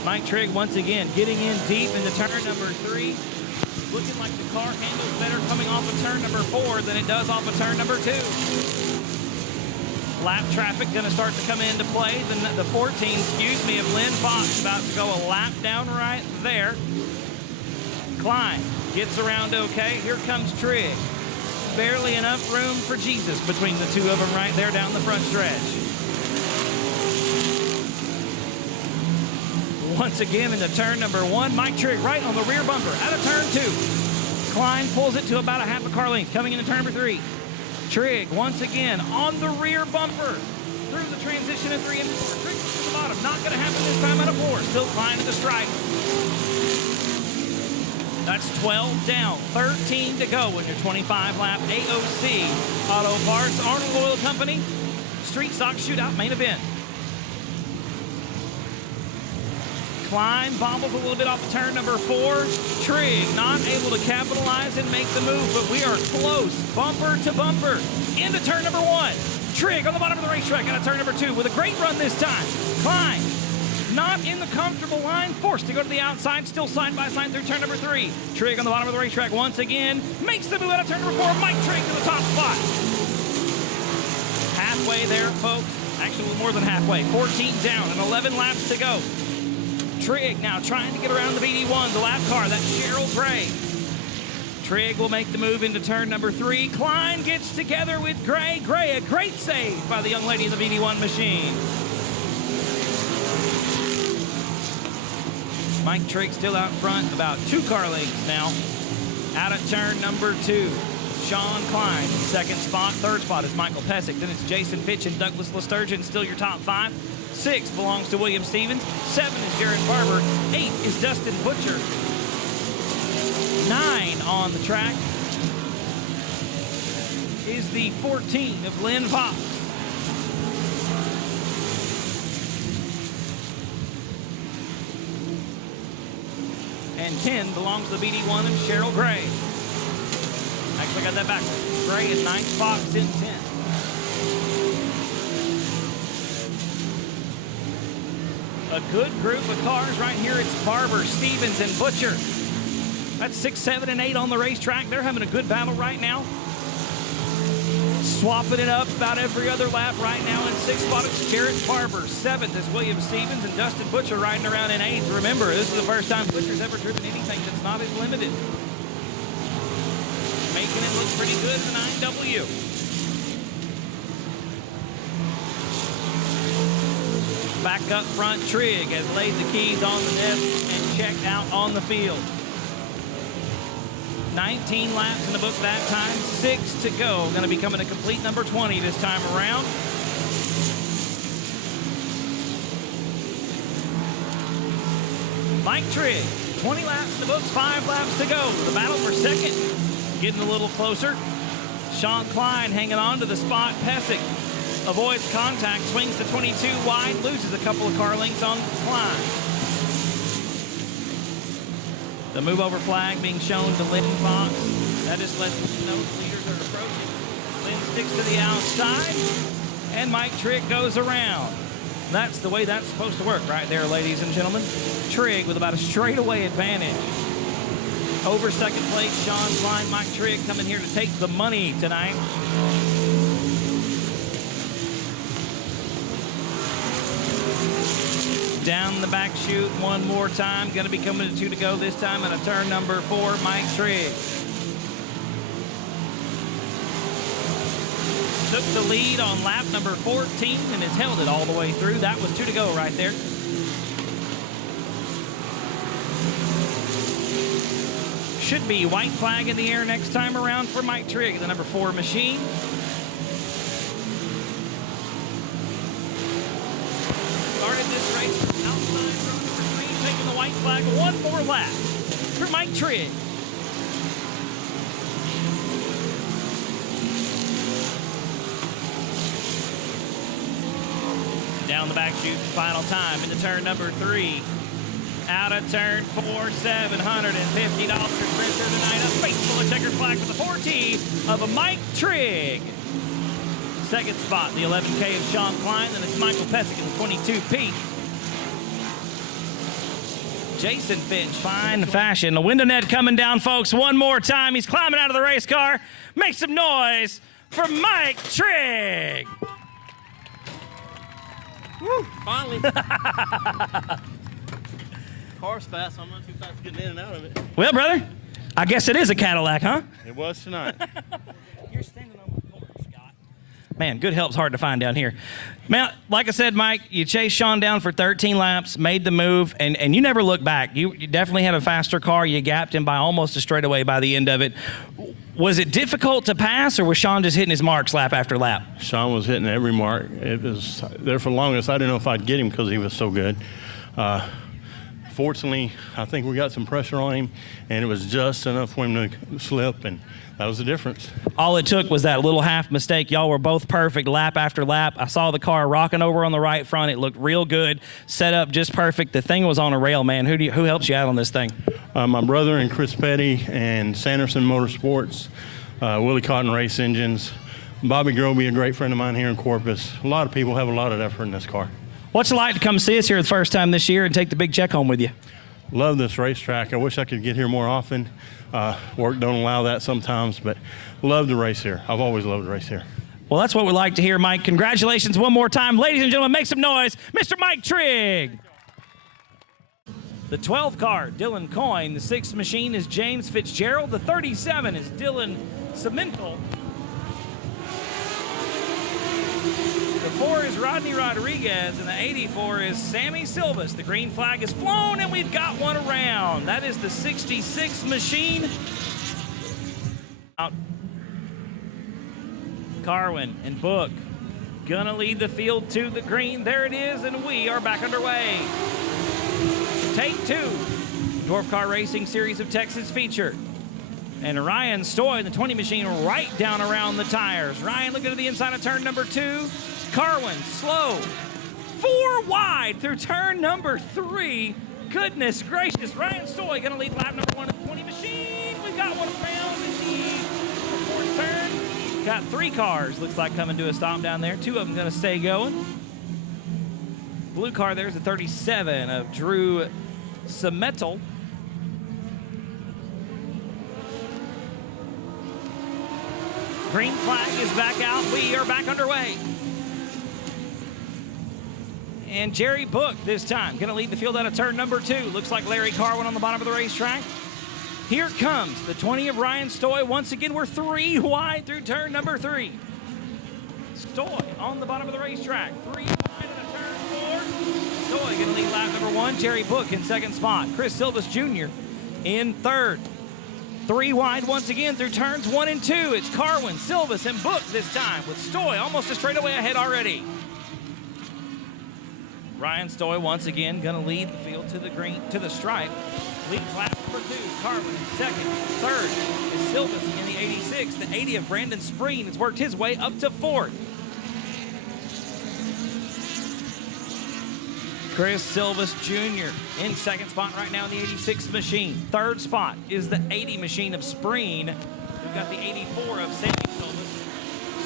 Mike Trigg once again getting in deep into turn number 3. Looking like the car handles better coming off of turn number 4 than it does off of turn number 2. Lap traffic going to start to come into play. The 14, of Lynn Fox about to go a lap down right there. Klein gets around okay. Here comes Trigg. Barely enough room for Jesus between the two of them right there down the front stretch. Once again into turn number 1, Mike Trigg right on the rear bumper out of turn 2. Klein pulls it to about a half a car length coming into turn number 3. Trigg once again on the rear bumper through the transition of 3 and 4. Trigg to the bottom, not going to happen this time out of 4. Still Klein at the stripe. That's 12 down, 13 to go in your 25-lap AOC Auto Parts Arnold Oil Company Street Stock Shootout main event. Klein bobbles a little bit off of turn number 4. Trigg not able to capitalize and make the move, but we are close, bumper to bumper, into turn number 1. Trigg on the bottom of the racetrack out of turn number 2 with a great run this time. Klein not in the comfortable line, forced to go to the outside, still side by side through turn number 3. Trigg on the bottom of the racetrack once again, makes the move out of turn number 4. Mike Trigg to the top spot. Halfway there, folks. Actually, more than halfway. 14 down and 11 laps to go. Trigg now trying to get around the BD1, the lap car. That's Cheryl Gray. Trigg will make the move into turn number 3. Klein gets together with Gray. Gray, a great save by the young lady in the BD1 machine. Mike Trigg still out front, about 2 car lengths now. Out of turn number 2. Sean Klein, second spot. Third spot is Michael Pesic. Then it's Jason Fitch and Douglas Lesturgeon, still your top 5. 6 belongs to William Stevens. 7 is Jared Barber. 8 is Dustin Butcher. 9 on the track is the 14 of Lynn Fox. And 10 belongs to the BD1 and Cheryl Gray. Actually, I got that backwards. Gray in 9th, Fox in 10. A good group of cars right here. It's Barber, Stevens, and Butcher. That's 6, 7, and 8 on the racetrack. They're having a good battle right now. Swapping it up about every other lap right now. In 6th spot, it's Jared Barber. 7th is William Stevens, and Dustin Butcher riding around in 8th. Remember, this is the first time Butcher's ever driven anything that's not as limited. Making it look pretty good in the 9W. Back up front, Trigg has laid the keys on the desk and checked out on the field. 19 laps in the book that time, 6 to go. Going to be coming to complete number 20 this time around. Mike Trigg, 20 laps in the books, 5 laps to go. The battle for second getting a little closer. Sean Klein hanging on to the spot. Pesic avoids contact, swings the 22 wide, loses a couple of car lengths on Klein. The move over flag being shown to Lynn Fox. That just lets us know the leaders are approaching. Lynn sticks to the outside, and Mike Trigg goes around. That's the way that's supposed to work right there, ladies and gentlemen. Trigg with about a straightaway advantage. Over second place, Sean Klein, Mike Trigg coming here to take the money tonight. Down the back chute one more time. Going to be coming to 2 to go this time at a turn number 4, Mike Trigg. Took the lead on lap number 14 and has held it all the way through. That was 2 to go right there. Should be white flag in the air next time around for Mike Trigg, the number 4 machine. Started this race from outside row number 3, taking the white flag. One more lap for Mike Trigg. Down the back chute, final time into turn number 3. Out of turn 4, $750 printer tonight. A face full of checkered flag for the 4T of a Mike Trigg. Second spot, the 11K of Sean Klein, and it's Michael Pesic in the 22P. Jason Fitch, fine fashion. The window net coming down, folks, one more time. He's climbing out of the race car. Make some noise for Mike Trigg. Woo, finally. Car's fast, so I'm not too fast getting in and out of it. Well, brother, I guess it is a Cadillac, huh? It was tonight. You're standing on the corner, Scott. Man, good help's hard to find down here. Man, like I said, Mike, you chased Sean down for 13 laps, made the move, and you never looked back. You definitely had a faster car. You gapped him by almost a straightaway by the end of it. Was it difficult to pass, or was Sean just hitting his marks lap after lap? Sean was hitting every mark. It was there for the longest. I didn't know if I'd get him because he was so good. Unfortunately, I think we got some pressure on him, and it was just enough for him to slip, and that was the difference. All it took was that little half mistake. Y'all were both perfect lap after lap. I saw the car rocking over on the right front. It looked real good, set up just perfect. The thing was on a rail, man. Who helps you out on this thing? My brother and Chris Petty and Sanderson Motorsports, Willie Cotton Race Engines, Bobby Groby, a great friend of mine here in Corpus. A lot of people have a lot of effort in this car. What's it like to come see us here the first time this year and take the big check home with you? Love this racetrack. I wish I could get here more often. Work don't allow that sometimes, but love to race here. I've always loved to race here. Well, that's what we like to hear, Mike. Congratulations one more time. Ladies and gentlemen, make some noise. Mr. Mike Trigg. The 12 car, Dylan Coyne. The 6 machine is James Fitzgerald. The 37 is Dylan Cemental. The 4 is Rodney Rodriguez, and the 84 is Sammy Silvas. The green flag is flown, and we've got one around. That is the 66 machine. Out. Carwin and Book gonna lead the field to the green. There it is, and we are back underway. Take 2, Dwarf Car Racing Series of Texas feature. And Ryan Stoy, the 20 machine, right down around the tires. Ryan looking to the inside of turn number 2. Carwin, slow, 4 wide through turn number 3. Goodness gracious, Ryan Stoy gonna lead lap number 1 of the 20 machine. We've got one around in the 4th turn. Got 3 cars, looks like, coming to a stop down there. 2 of them gonna stay going. Blue car there's the 37 of Drew Cemental. Green flag is back out. We are back underway. And Jerry Book this time gonna lead the field out of turn number 2. Looks like Larry Carwin on the bottom of the racetrack. Here comes the 20 of Ryan Stoy. Once again, we're 3 wide through turn number 3. Stoy on the bottom of the racetrack. 3 wide into turn 4. Stoy gonna lead lap number 1. Jerry Book in 2nd spot. Chris Silvas Jr. in 3rd. 3 wide once again through turns 1 and 2. It's Carwin, Silvas, and Book this time, with Stoy almost a straightaway ahead already. Ryan Stoy once again gonna lead the field to the green, to the stripe. Leads lap number 2. Carwin in 2nd. 3rd is Silvas in the 86. The 80 of Brandon Spreen has worked his way up to 4th. Chris Silvas Jr. in 2nd spot right now in the 86 machine. 3rd spot is the 80 machine of Spreen. We've got the 84 of Sammy Silvas.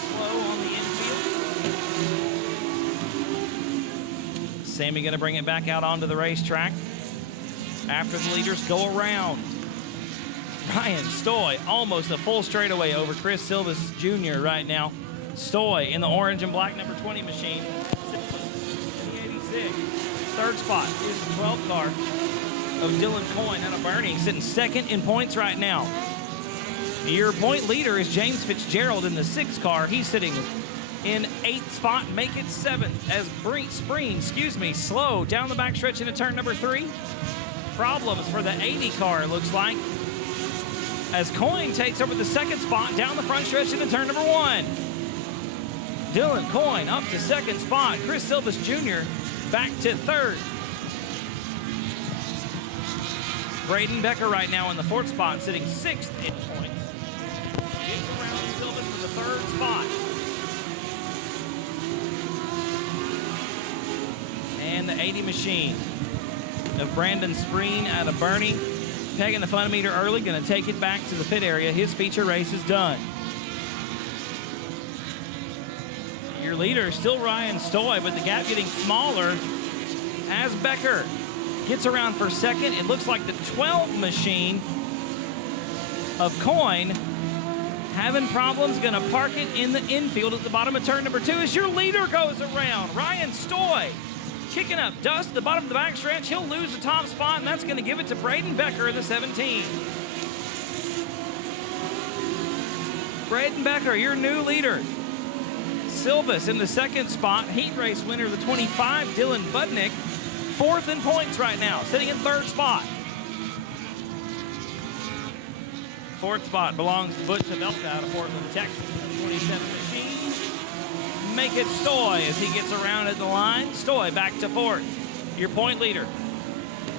Slow on the infield. Sammy gonna bring it back out onto the racetrack after the leaders go around. Ryan Stoy almost a full straightaway over Chris Silvas Jr. right now. Stoy in the orange and black number 20 machine. Silvas in the 86. 3rd spot is the 12 car of Dylan Coyne out of Bernie, sitting 2nd in points right now. Your point leader is James Fitzgerald in the 6 car. He's sitting in 8th spot, make it 7th as Spreen, slow down the backstretch into turn number 3. Problems for the 80 car, it looks like, as Coyne takes over the 2nd spot down the front stretch into turn number 1. Dylan Coyne up to 2nd spot. Chris Silvas Jr. back to 3rd. Braden Becker right now in the 4th spot, sitting 6th in points. Gets around Silvas for the 3rd spot. And the 80 machine of Brandon Spreen out of Bernie, pegging the funmeter early, gonna take it back to the pit area. His feature race is done. Your leader is still Ryan Stoy, but the gap getting smaller as Becker gets around for 2nd. It looks like the 12 machine of Coyne having problems, gonna park it in the infield at the bottom of turn number 2 as your leader goes around. Ryan Stoy kicking up dust at the bottom of the backstretch. He'll lose the top spot, and that's gonna give it to Braden Becker in the 17. Braden Becker, your new leader. Silvas in the 2nd spot. Heat race winner, the 25, Dylan Budnick. 4th in points right now, sitting in 3rd spot. 4th spot belongs to Butch Avelka out of Portland, Texas. 27 machine. Make it Stoy as he gets around at the line. Stoy back to 4th. Your point leader.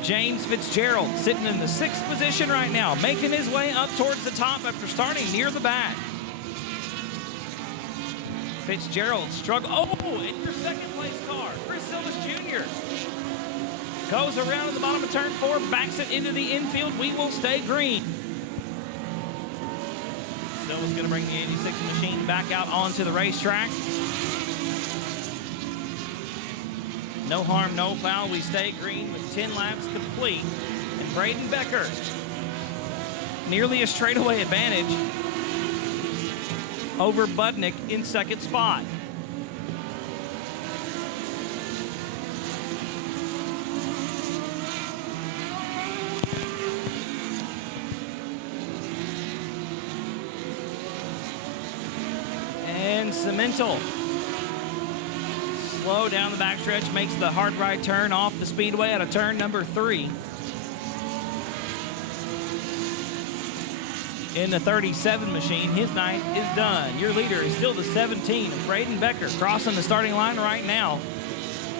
James Fitzgerald sitting in the 6th position right now, making his way up towards the top after starting near the back. Fitzgerald struggle. Oh, and your second place car, Chris Silvas Jr. goes around in the bottom of turn 4, backs it into the infield. We will stay green. Silva's going to bring the 86 machine back out onto the racetrack. No harm, no foul. We stay green with 10 laps complete. And Braden Becker, nearly a straightaway advantage over Budnick in 2nd spot. And Cemental, slow down the backstretch, makes the hard right turn off the speedway out of turn number 3. In the 37 machine, his night is done. Your leader is still the 17, Braden Becker, crossing the starting line right now.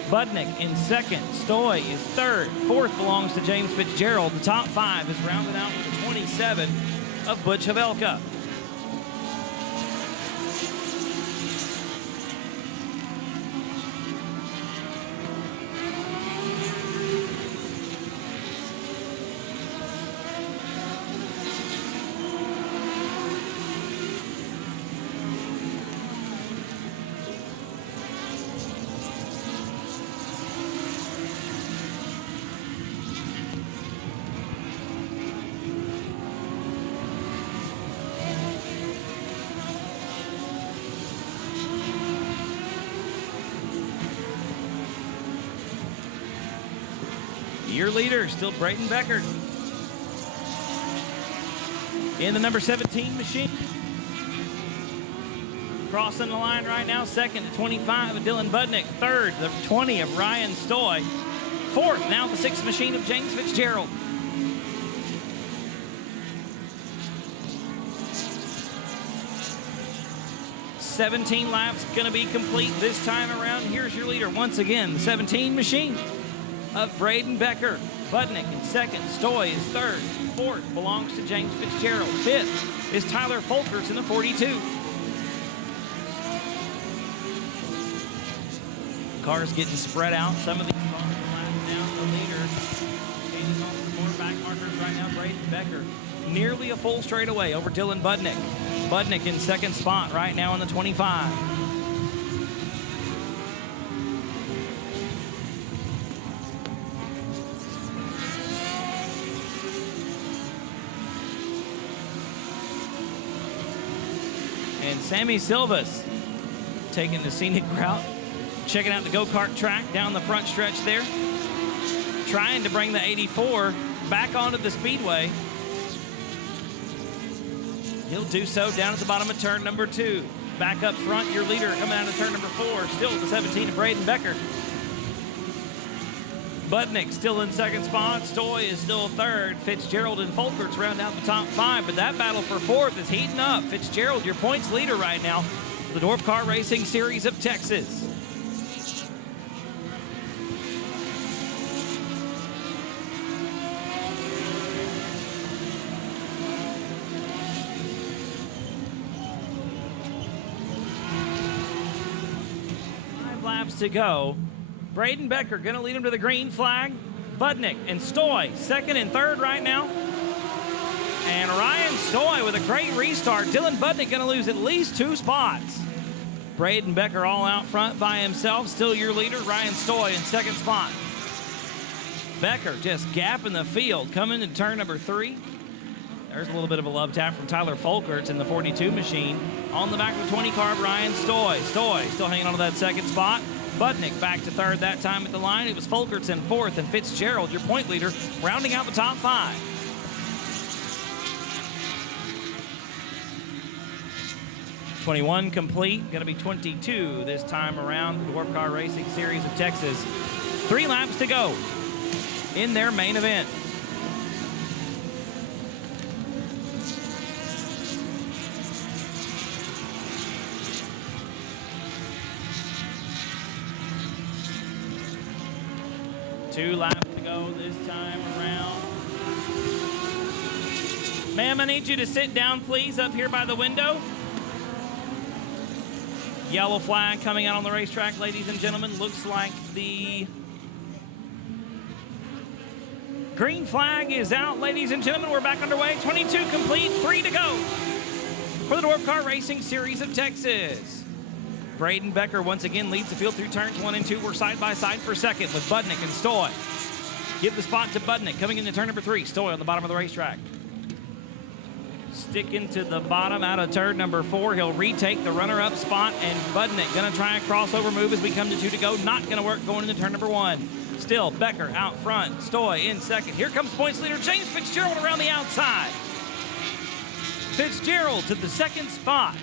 Budnick in 2nd, Stoy is 3rd, 4th belongs to James Fitzgerald. The top 5 is rounded out with the 27 of Butch Havelka. Your leader, still Braden Becker. In the number 17 machine. Crossing the line right now, 2nd, the 25 of Dylan Budnick. 3rd, the 20 of Ryan Stoy. 4th, now the 6th machine of James Fitzgerald. "17 laps gonna be complete this time around. Here's your leader once again, the 17 machine of Braden Becker. Budnick in 2nd, Stoy is 3rd, 4th belongs to James Fitzgerald. 5th is Tyler Folkers in the 42. Cars getting spread out. Some of these cars are lapping down the leader. Gaining on some more back markers right now. Braden Becker nearly a full straightaway over Dylan Budnick. Budnick in 2nd spot right now in the 25. And Sammy Silvas taking the scenic route, checking out the go-kart track down the front stretch there, trying to bring the 84 back onto the speedway. He'll do so down at the bottom of turn number 2. Back up front, your leader coming out of turn number 4, still the 17 of Braden Becker. Budnick still in 2nd spot. Stoy is still 3rd. Fitzgerald and Folkers round out the top 5, but that battle for 4th is heating up. Fitzgerald, your points leader right now, the Dwarf Car Racing Series of Texas. Laps to go. Braden Becker gonna lead him to the green flag. Budnick and Stoy 2nd and 3rd right now. And Ryan Stoy with a great restart. Dylan Budnick gonna lose at least 2 spots. Braden Becker all out front by himself. Still your leader, Ryan Stoy in 2nd spot. Becker just gapping the field, coming to turn number 3. There's a little bit of a love tap from Tyler Folkers in the 42 machine. On the back of the 20 car, Ryan Stoy. Stoy still hanging on to that 2nd spot. Budnick back to 3rd that time at the line. It was Folkers in 4th, and Fitzgerald, your point leader, rounding out the top 5. '21 complete, gonna be 22 this time around. The Dwarf Car Racing Series of Texas. 3 laps to go in their main event. 2 laps to go this time around. Ma'am, I need you to sit down, please, up here by the window. Yellow flag coming out on the racetrack, ladies and gentlemen. Looks like the green flag is out, ladies and gentlemen. We're back underway. 22 complete, 3 to go for the Dwarf Car Racing Series of Texas. Braden Becker once again leads the field through turns 1 and 2. We're side by side for second with Budnick and Stoy. Give the spot to Budnick coming into turn number 3. Stoy on the bottom of the racetrack. Sticking to the bottom out of turn number 4. He'll retake the runner-up spot, and Budnick gonna try a crossover move as we come to 2 to go. Not gonna work going into turn number 1. Still Becker out front, Stoy in second. Here comes points leader James Fitzgerald around the outside. Fitzgerald to the second spot.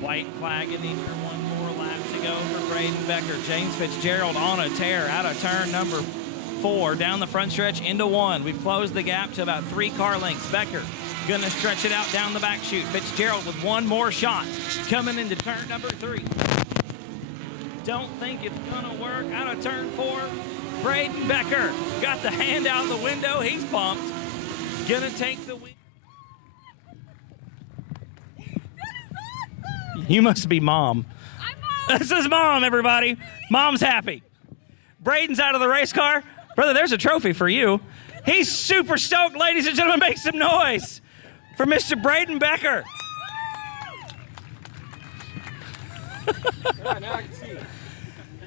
White flag in the air, 1 more lap to go for Braden Becker. James Fitzgerald on a tear out of turn number 4, down the front stretch into 1. We've closed the gap to about 3 car lengths. Becker gonna stretch it out down the back chute. Fitzgerald with 1 more shot coming into turn number 3. Don't think it's gonna work out of turn 4. Braden Becker got the hand out the window. He's pumped. Gonna take the win. You must be Mom. I'm Mom. This is Mom, everybody. Mom's happy. Braden's out of the race car. Brother, there's a trophy for you. He's super stoked, ladies and gentlemen. Make some noise for Mr. Braden Becker.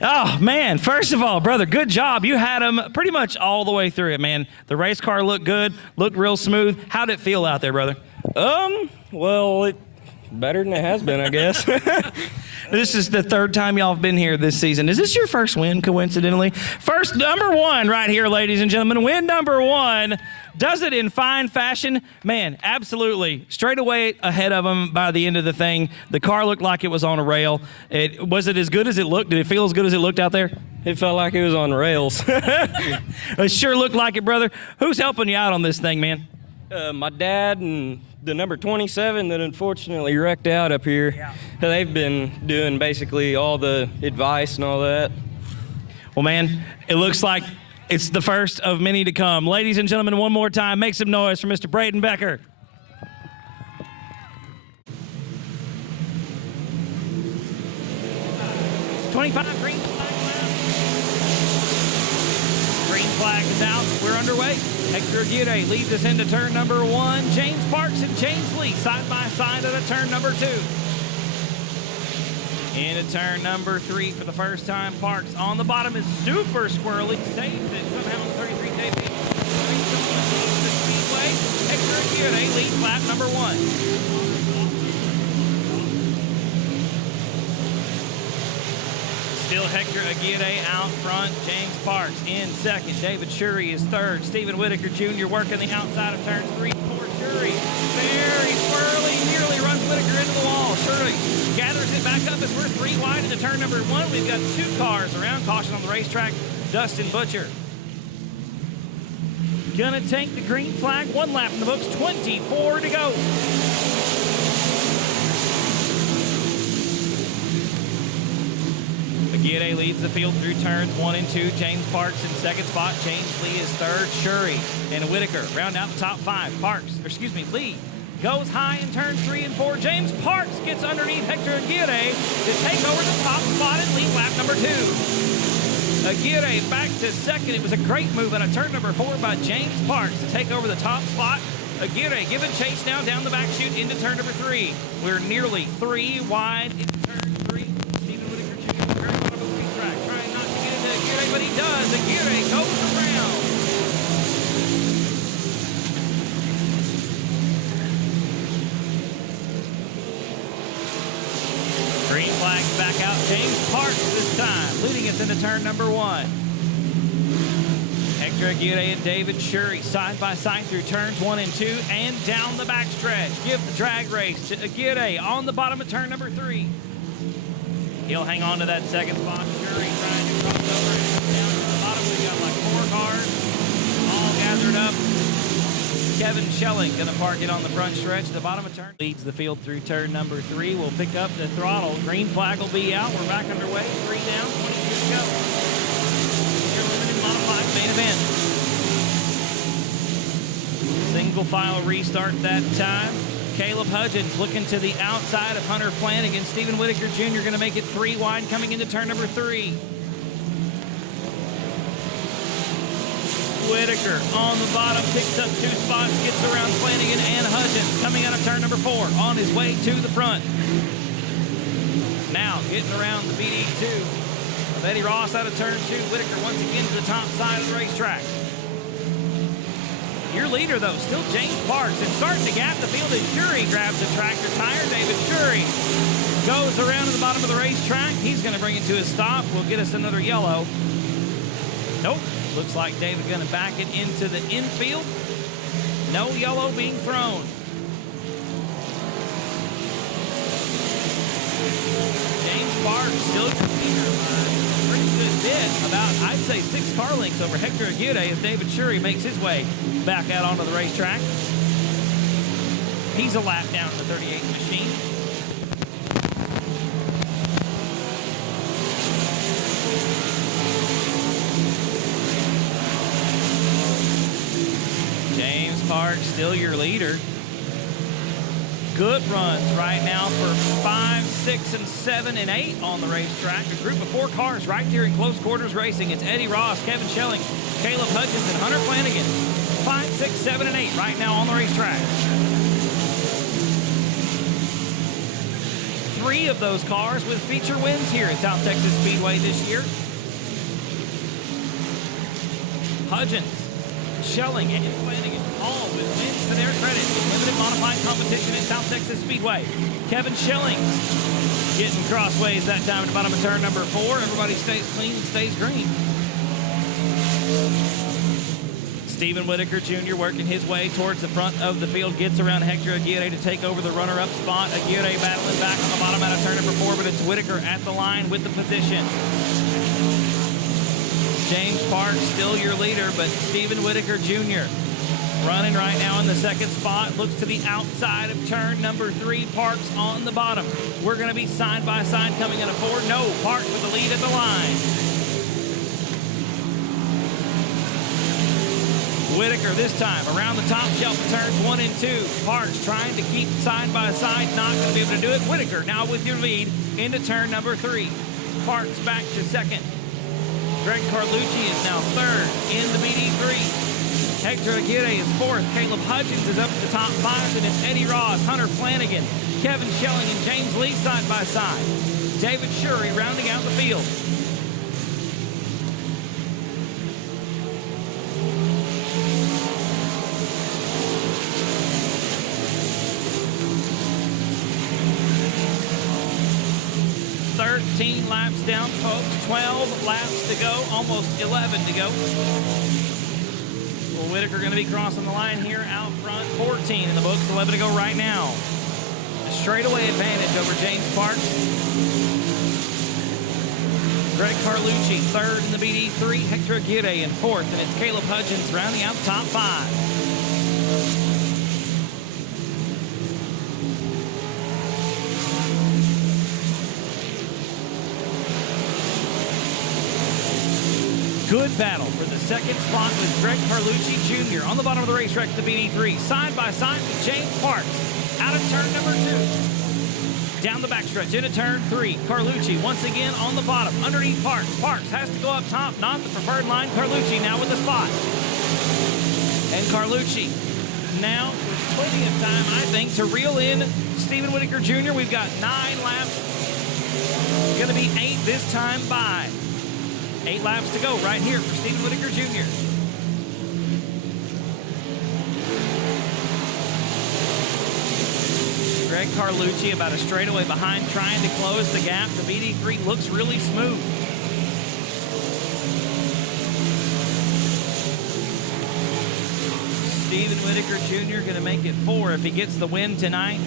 Oh, man. First of all, brother, good job. You had him pretty much all the way through it, man. The race car looked good, looked real smooth. How'd it feel out there, brother? Well, it better than it has been, I guess. This is the 3rd time y'all have been here this season. Is this your first win, coincidentally? First, number 1 right here, ladies and gentlemen. Win number 1. Does it in fine fashion. Man, absolutely. Straight away ahead of him by the end of the thing. The car looked like it was on a rail. Was it as good as it looked? Did it feel as good as it looked out there? It felt like it was on rails. It sure looked like it, brother. Who's helping you out on this thing, man? My dad and the number 27 that unfortunately wrecked out up here. Yeah. They've been doing basically all the advice and all that. Well, man, it looks like it's the first of many to come. Ladies and gentlemen, one more time, make some noise for Mr. Braden Becker. $25 green flag left. Green flag is out. We're underway. Hector Aguirre leads us into turn number 1. James Parks and James Lee side by side at a turn number 2. Into turn number 3 for the first time. Parks on the bottom is super squirrely. Saves it somehow on 33 KP. The Speedway. Hector Aguirre leads lap number 1. Still Hector Aguirre out front. James Parks in second. David Shurey is third. Stephen Whitaker Jr. working the outside of turns 3 and 4. Shurey very swirly, nearly runs Whitaker into the wall. Shurey gathers it back up as we're 3 wide into turn number 1. We've got 2 cars around. Caution on the racetrack. Dustin Butcher gonna take the green flag. 1 lap in the books. 24 to go. Aguirre leads the field through turns 1 and 2. James Parks in second spot. James Lee is third. Shurey and Whitaker round out the top 5. Lee goes high in turns 3 and 4. James Parks gets underneath Hector Aguirre to take over the top spot and lead lap number 2. Aguirre back to second. It was a great move on a turn number 4 by James Parks to take over the top spot. Aguirre giving chase now down the back chute into turn number 3. We're nearly 3 wide into turn 3. Stephen Whitaker Jr. very bottom of the racetrack, trying not to get into Aguirre, but he does. Aguirre goes around. Green flag back out. James Parks this time, leading us into turn number 1. Hector Aguirre and David Shurey side by side through turns 1 and 2 and down the backstretch. Give the drag race to Aguirre on the bottom of turn number 3. He'll hang on to that second spot. Shurey trying to cross over and come down to the bottom. We got like 4 cars all gathered up. Kevin Schelling going to park it on the front stretch at the bottom of turn. Leads the field through turn number 3. We'll pick up the throttle. Green flag will be out. We're back underway. 3 down, 22 to go. Your limited modified main event. Single file restart that time. Caleb Hudgens looking to the outside of Hunter Flanagan. Stephen Whitaker Jr. going to make it 3 wide coming into turn number 3. Whitaker on the bottom, picks up 2 spots, gets around Flanagan and Hudgens coming out of turn number 4 on his way to the front. Now getting around the BD2 of Eddie Ross out of turn 2. Whitaker once again to the top side of the racetrack. Your leader, though, still James Parks, and starting to gap the field as Shuri grabs the tractor tire. David Shuri goes around to the bottom of the racetrack. He's going to bring it to a stop. Will get us another yellow. Nope. Looks like David going to back it into the infield. No yellow being thrown. James Parks still your leader by a pretty good bit, about, I'd say, 6 car lengths over Hector Aguirre as David Shuri makes his way back out onto the racetrack. He's a lap down in the 38 machine. James Parks still your leader. Good runs right now for 5, 6, and 7, and 8 on the racetrack. A group of 4 cars right there in close quarters racing. It's Eddie Ross, Kevin Schelling, Caleb Hudgens, and Hunter Flanagan. 5, 6, 7, and 8 right now on the racetrack. 3 of those cars with feature wins here at South Texas Speedway this year. Hudgens, Schelling, and Flanagan, all with wins to their credit in limited modified competition at South Texas Speedway. Kevin Schelling getting crossways that time at the bottom of turn number 4. Everybody stays clean and stays green. Stephen Whitaker Jr. working his way towards the front of the field, gets around Hector Aguirre to take over the runner-up spot. Aguirre battling back on the bottom out of turn number 4, but it's Whitaker at the line with the position. James Parks still your leader, but Stephen Whitaker Jr. running right now in the 2nd spot. Looks to the outside of turn number 3. Parks on the bottom. We're going to be side by side coming in a 4. No, Parks with the lead at the line. Whitaker this time around the top shelf of turns 1 and 2. Parks trying to keep side by side, not going to be able to do it. Whitaker now with your lead into turn number 3. Parks back to 2nd. Greg Carlucci is now 3rd in the BD3. Hector Aguirre is 4th. Caleb Hudgens is up to the top 5, and it's Eddie Ross, Hunter Flanagan, Kevin Schelling, and James Lee side by side. David Shuri rounding out the field. Laps down, folks. 12 laps to go, almost 11 to go. Well, Whitaker going to be crossing the line here out front. 14 in the books, 11 to go right now. A straightaway advantage over James Parks. Greg Carlucci 3rd in the BD3, Hector Aguirre in 4th, and it's Caleb Hudgens rounding out the top 5. Good battle for the 2nd spot with Greg Carlucci Jr. on the bottom of the racetrack at the BD3. Side by side with James Parks out of turn number 2. Down the backstretch into turn 3. Carlucci once again on the bottom underneath Parks. Parks has to go up top, not the preferred line. Carlucci now with the spot. And Carlucci now with plenty of time, I think, to reel in Stephen Whitaker Jr. We've got 9 laps. Going to be 8 this time by. 8 laps to go right here for Stephen Whitaker Jr. Greg Carlucci about a straightaway behind, trying to close the gap. The BD3 looks really smooth. Stephen Whitaker Jr. going to make it 4 if he gets the win tonight.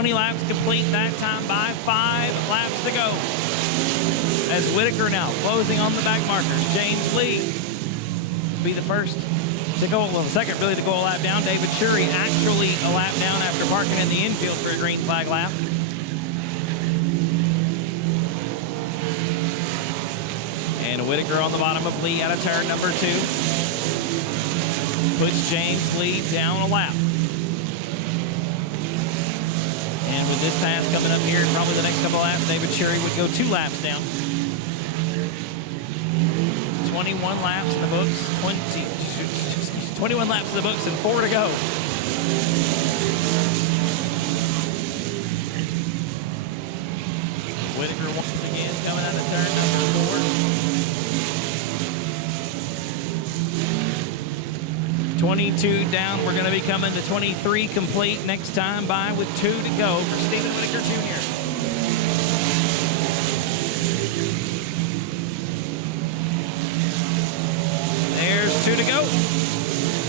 20 laps complete that time by 5 laps to go. As Whitaker now closing on the back markers. James Lee be the first to go, well, the second really to go a lap down. David Shuri actually a lap down after parking in the infield for a green flag lap. And Whitaker on the bottom of Lee out of turn number 2. Puts James Lee down a lap. And with this pass coming up here, probably the next couple of laps, David Shuri would go 2 laps down. 21 laps in the books, 21 laps in the books and 4 to go. Whitaker once again coming out of turn number 4. 22 down, we're going to be coming to 23 complete next time by with 2 to go for Stephen Whitaker Jr. There's 2 to go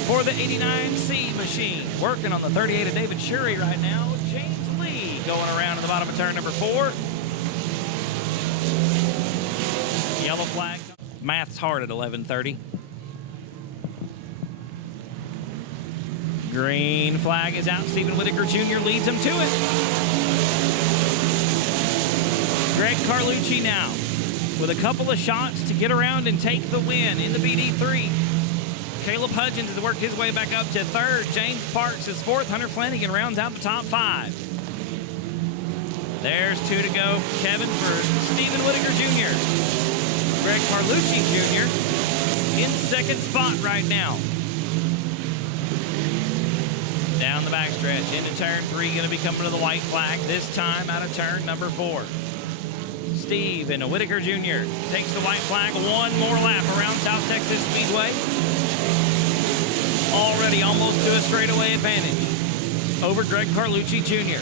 for the 89C machine. Working on the 38 of David Shuri right now. James Lee going around to the bottom of turn number 4. Yellow flag. Math's hard at 11:30. Green flag is out. Stephen Whitaker Jr. leads him to it. Greg Carlucci now with a couple of shots to get around and take the win in the BD3. Caleb Hudgens has worked his way back up to 3rd. James Parks is 4th. Hunter Flanagan rounds out the top 5. There's 2 to go for Kevin for Stephen Whitaker Jr. Greg Carlucci Jr. in 2nd spot right now. Down the backstretch into turn 3, going to be coming to the white flag, this time out of turn number 4. Stephen Whitaker Jr. takes the white flag, 1 more lap around South Texas Speedway. Already almost to a straightaway advantage over Greg Carlucci Jr.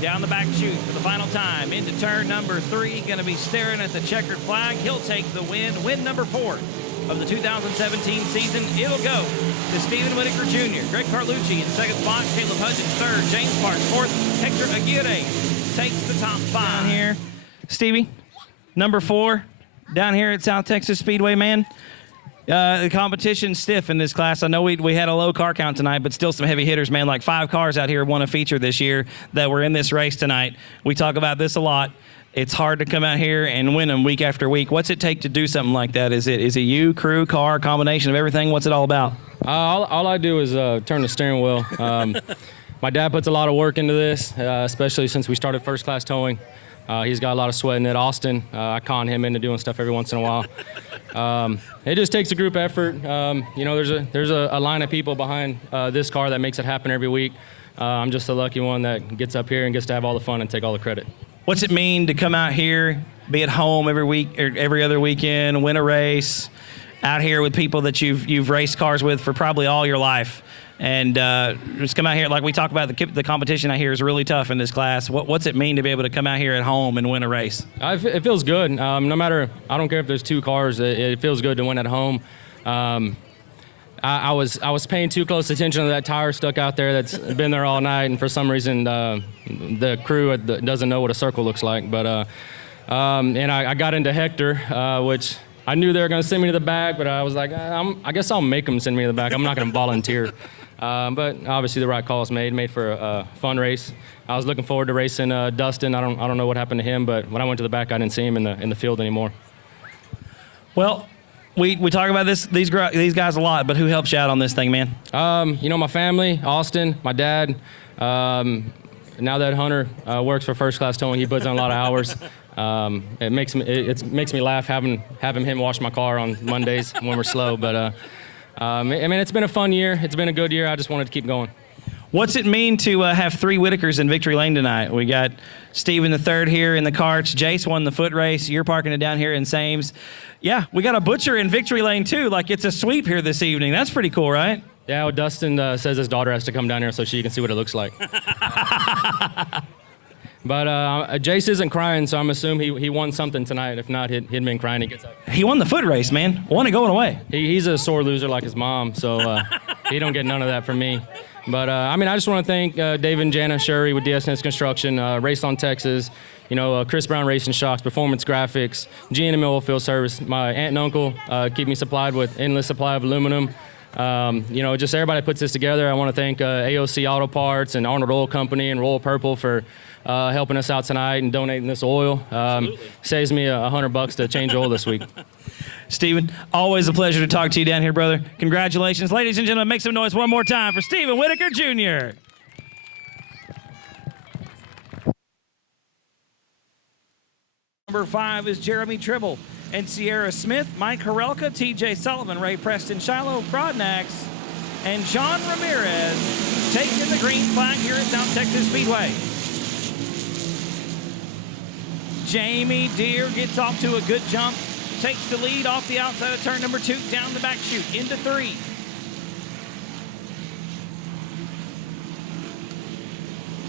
Down the back chute for the final time into turn number 3, going to be staring at the checkered flag. He'll take the win number 4 of the 2017 season. It'll go to Stephen Whitaker Jr. Greg Carlucci in 2nd spot, Caleb Hudgens 3rd, James Parks 4th, Hector Aguirre takes the top 5. Down here, Stevie, number 4, down here at South Texas Speedway, man. The competition's stiff in this class. I know we had a low car count tonight, but still some heavy hitters, man. Like 5 cars out here won a feature this year that were in this race tonight. We talk about this a lot. It's hard to come out here and win them week after week. What's it take to do something like that? Is it you, crew, car, combination of everything? What's it all about? All I do is turn the steering wheel. My dad puts a lot of work into this, especially since we started first class towing. He's got a lot of sweat in it. Austin, I con him into doing stuff every once in a while. It just takes a group effort. You know, there's a line of people behind this car that makes it happen every week. I'm just the lucky one that gets up here and gets to have all the fun and take all the credit. What's it mean to come out here, be at home every week or every other weekend, win a race, out here with people that you've raced cars with for probably all your life, and just come out here? Like we talk about, the competition out here is really tough in this class. What's it mean to be able to come out here at home and win a race? It feels good. No matter, I don't care if there's 2 cars. It feels good to win at home. I was paying too close attention to that tire stuck out there that's been there all night, and for some reason the crew doesn't know what a circle looks like. But and I got into Hector, which I knew they were going to send me to the back, but I was like, I guess I'll make them send me to the back. I'm not going to volunteer. But obviously the right call is made for a fun race. I was looking forward to racing Dustin. I don't know what happened to him, but when I went to the back, I didn't see him in the field anymore. Well, we talk about these guys a lot, but who helps you out on this thing, man? You know, my family, Austin, my dad. Now that Hunter works for First Class Towing, he puts in a lot of hours. It makes me laugh having him wash my car on Mondays when we're slow. But I mean, it's been a fun year. It's been a good year. I just wanted to keep going. What's it mean to have 3 Whitakers in victory lane tonight? We got Steven the third here in the karts. Jace won the foot race. You're parking it down here in Sames. Yeah, we got a Butcher in victory lane too. Like it's a sweep here this evening. That's pretty cool, right? Yeah, well, Dustin says his daughter has to come down here so she can see what it looks like. But Jace isn't crying, so I'm assuming he won something tonight. If not, he'd been crying. He gets up. He won the foot race, man. Won it going away. He's a sore loser like his mom, so he don't get none of that from me. But I mean, I just want to thank David and Jana Sherry with DSNS Construction, Race on Texas, Chris Brown Racing Shocks, Performance Graphics, G&M Oilfield Service, my aunt and uncle keep me supplied with endless supply of aluminum. Just everybody that puts this together. I want to thank AOC Auto Parts and Arnold Oil Company and Royal Purple for helping us out tonight and donating this oil. Saves me $100 to change oil this week. Stephen, always a pleasure to talk to you down here, brother. Congratulations. Ladies and gentlemen, make some noise one more time for Stephen Whitaker Jr. Number 5 is Jeremy Tribble and Sierra Smith, Mike Horelka, TJ Sullivan, Ray Preston, Shiloh Broadnax, and Sean Ramirez taking the green flag here at South Texas Speedway. Jamie Deere gets off to a good jump, takes the lead off the outside of turn number 2, down the back chute, into 3.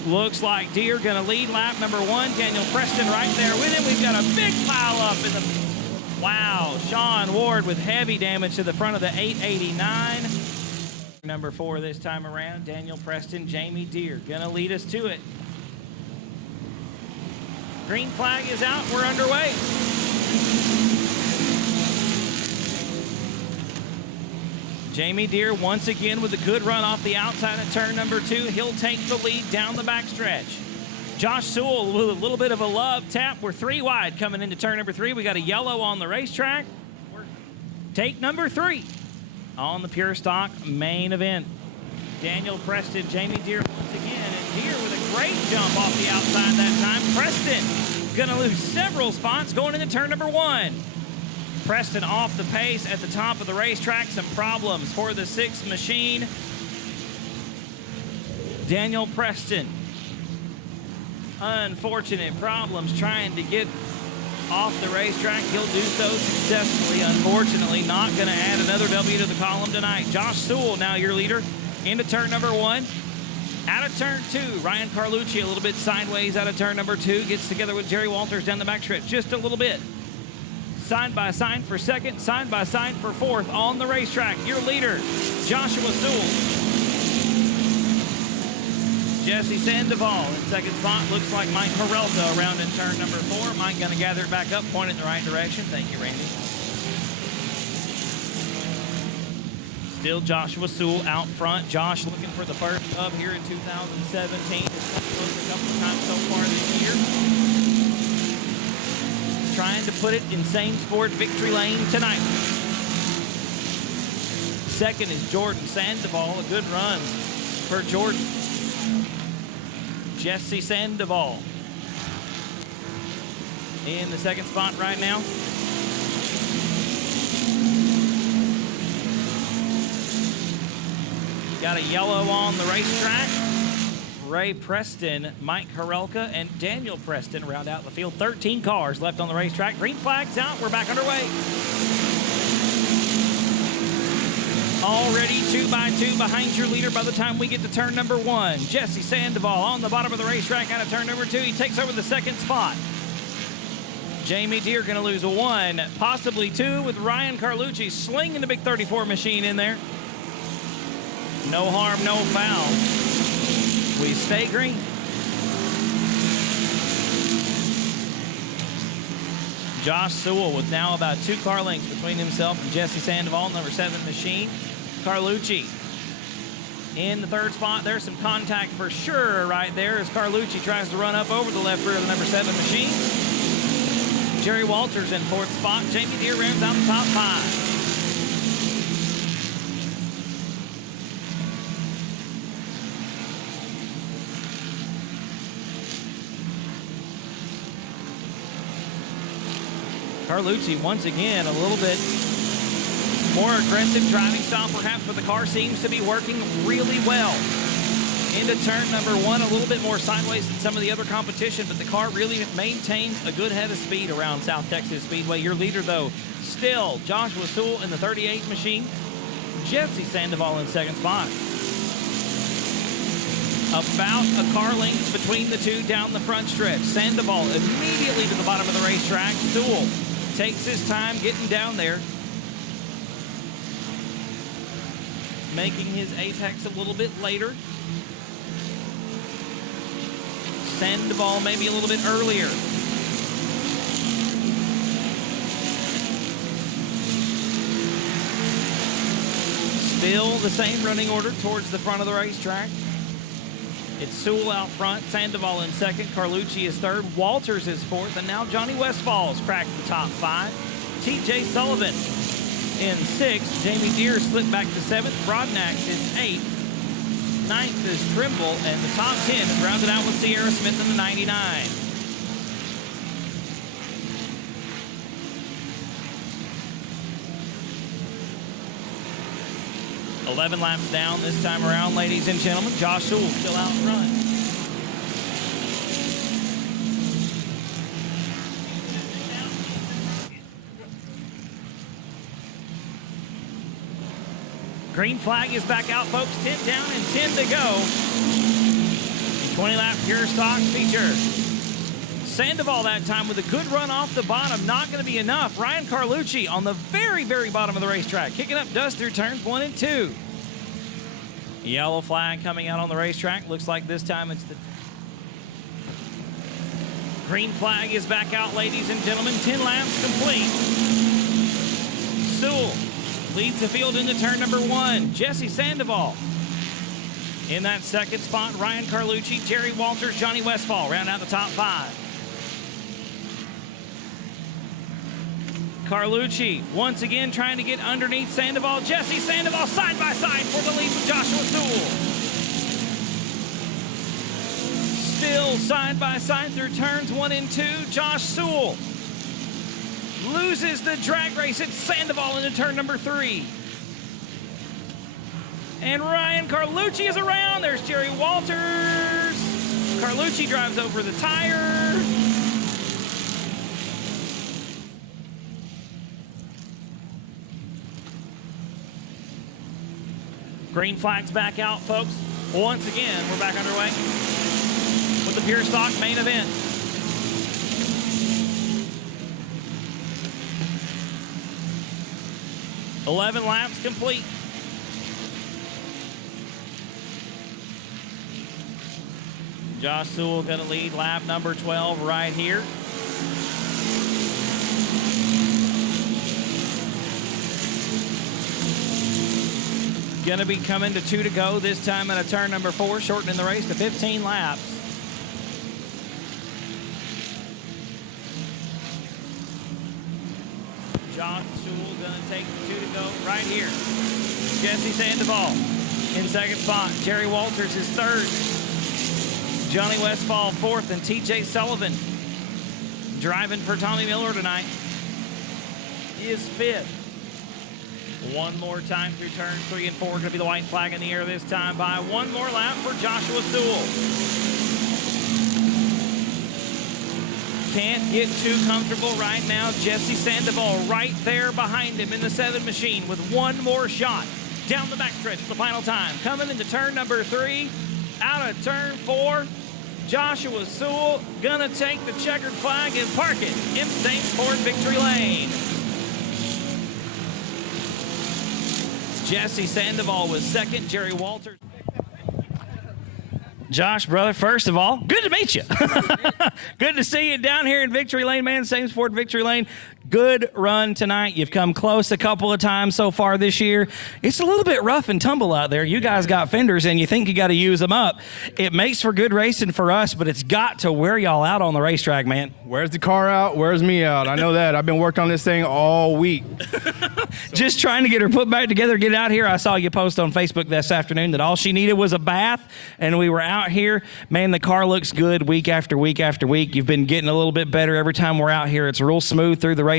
Looks like Deere gonna lead lap number 1. Daniel Preston right there with him. We've got a big pile up in the, wow, Sean Ward with heavy damage to the front of the 889. Number 4 this time around, Daniel Preston, Jamie Deere gonna lead us to it. Green flag is out, we're underway. Jamie Deere once again with a good run off the outside of turn number 2. He'll take the lead down the backstretch. Josh Sewell with a little bit of a love tap. We're 3 wide coming into turn number 3. We got a yellow on the racetrack. Take number 3 on the Pure Stock main event. Daniel Preston, Jamie Deere once again, and Deere with a great jump off the outside that time. Preston gonna lose several spots going into turn number 1. Preston off the pace at the top of the racetrack. Some problems for the 6 machine. Daniel Preston. Unfortunate problems trying to get off the racetrack. He'll do so successfully. Unfortunately, not going to add another W to the column tonight. Josh Sewell, now your leader, into turn number 1. Out of turn 2, Ryan Carlucci a little bit sideways out of turn number 2. Gets together with Jerry Walters down the backstretch just a little bit. Side by side for 2nd, side by side for 4th on the racetrack. Your leader, Joshua Sewell. Jesse Sandoval in 2nd spot. Looks like Mike Horelka around in turn number 4. Mike gonna gather it back up, point it in the right direction. Thank you, Randy. Still Joshua Sewell out front. Josh looking for the first dub here in 2017. It's come close a couple of times so far this year. Trying to put it in Same Sport victory lane tonight. 2nd is Jordan Sandoval. A good run for Jordan. Jesse Sandoval in the 2nd spot right now. Got a yellow on the racetrack. Ray Preston, Mike Horelka, and Daniel Preston round out the field. 13 cars left on the racetrack. Green flag's out. We're back underway. Already 2 by 2 behind your leader by the time we get to turn number 1. Jesse Sandoval on the bottom of the racetrack out of turn number 2. He takes over the 2nd spot. Jamie Deere going to lose a 1, possibly 2, with Ryan Carlucci slinging the big 34 machine in there. No harm, no foul. We stay green. Josh Sewell with now about 2 car lengths between himself and Jesse Sandoval, number 7 machine. Carlucci in the 3rd spot. There's some contact for sure right there as Carlucci tries to run up over the left rear of the number 7 machine. Jerry Walters in 4th spot. Jamie Deere rounds out the top 5. Carlucci once again a little bit more aggressive driving style perhaps, but the car seems to be working really well. Into turn number 1, a little bit more sideways than some of the other competition, but the car really maintains a good head of speed around South Texas Speedway. Your leader, though, still Joshua Sewell in the 38 machine. Jesse Sandoval in 2nd spot. About a car length between the 2 down the front stretch. Sandoval immediately to the bottom of the racetrack. Sewell takes his time getting down there. making his apex a little bit later. Sandoval maybe a little bit earlier. Still the same running order towards the front of the racetrack. It's Sewell out front, Sandoval in second, Carlucci is third, Walters is fourth, and now Johnny Westfall's cracked the top 5. TJ Sullivan in sixth, Jamie Deere slipped back to seventh, Broadnax is eighth, ninth is Trimble, and the top 10 is rounded out with Sierra Smith in the 99. 11 laps down this time around, ladies and gentlemen. Josh Sewell still out front. Green flag is back out, folks. 10 down and 10 to go. 20-lap pure stock feature. Sandoval that time with a good run off the bottom. Not going to be enough. Ryan Carlucci on the very, very bottom of the racetrack, kicking up dust through turns 1 and 2. Yellow flag coming out on the racetrack. Looks like this time it's the green flag is back out, ladies and gentlemen. 10 laps complete. Sewell leads the field into turn number 1. Jesse Sandoval in that second spot. Ryan Carlucci, Jerry Walters, Johnny Westfall round out the top 5. Carlucci once again trying to get underneath Sandoval. Jesse Sandoval side by side for the lead with Joshua Sewell. Still side by side through turns 1 and 2. Josh Sewell loses the drag race at Sandoval into turn number 3. And Ryan Carlucci is around. There's Jerry Walters. Carlucci drives over the tire. Green flag's back out, folks. Once again, we're back underway with the pure stock main event. $11 laps complete. Josh Sewell going to lead lap number 12 right here. Going to be coming to 2 to go this time at a turn number 4, shortening the race to 15 laps. Josh Sewell going to take the 2 to go right here. Jesse Sandoval in second spot. Jerry Walters is third. Johnny Westfall fourth, and TJ Sullivan driving for Tommy Miller tonight is fifth. One more time through turns 3 and 4. Going to be the white flag in the air this time by one more lap for Joshua Sewell. Can't get too comfortable right now. Jesse Sandoval right there behind him in the 7 machine with one more shot. Down the backstretch for the final time. Coming into turn number 3. Out of turn 4. Joshua Sewell gonna take the checkered flag and park it in St. Ford Victory Lane. Jesse Sandoval was second. Jerry Walters. Josh, brother, first of all, good to meet you. Good to see you down here in Victory Lane, man. St. Ford Victory Lane. Good run tonight. You've come close a couple of times so far this year. It's a little bit rough and tumble out there. You guys got fenders, and you think you got to use them up. It makes for good racing for us, but it's got to wear y'all out on the racetrack, man. Wears the car out, wears me out. I know that. I've been working on this thing all week. Just trying to get her put back together, get out here. I saw you post on Facebook this afternoon that all she needed was a bath, and we were out here. Man, the car looks good week after week after week. You've been getting a little bit better every time we're out here. It's real smooth through the racetrack.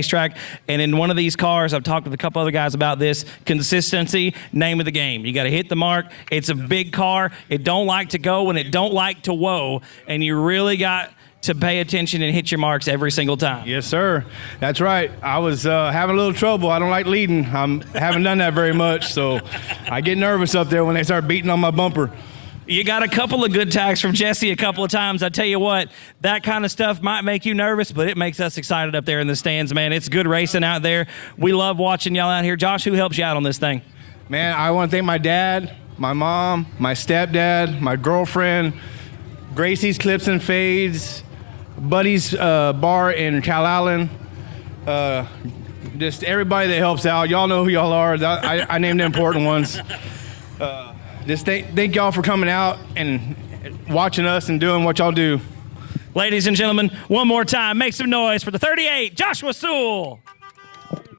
And in one of these cars, I've talked with a couple other guys about this, consistency, name of the game. You got to hit the mark. It's a big car. It don't like to go and it don't like to whoa. And you really got to pay attention and hit your marks every single time. Yes, sir. That's right. I was having a little trouble. I don't like leading. I haven't done that very much, so I get nervous up there when they start beating on my bumper. You got a couple of good tags from Jesse a couple of times. I tell you what, that kind of stuff might make you nervous, but it makes us excited up there in the stands, man. It's good racing out there. We love watching y'all out here. Josh, who helps you out on this thing? Man, I want to thank my dad, my mom, my stepdad, my girlfriend, Gracie's Clips and Fades, Buddy's Bar in Calallen, just everybody that helps out. Y'all know who y'all are. I named the important ones. Just thank y'all for coming out and watching us and doing what y'all do. Ladies and gentlemen, one more time, make some noise for the 38, Joshua Sewell.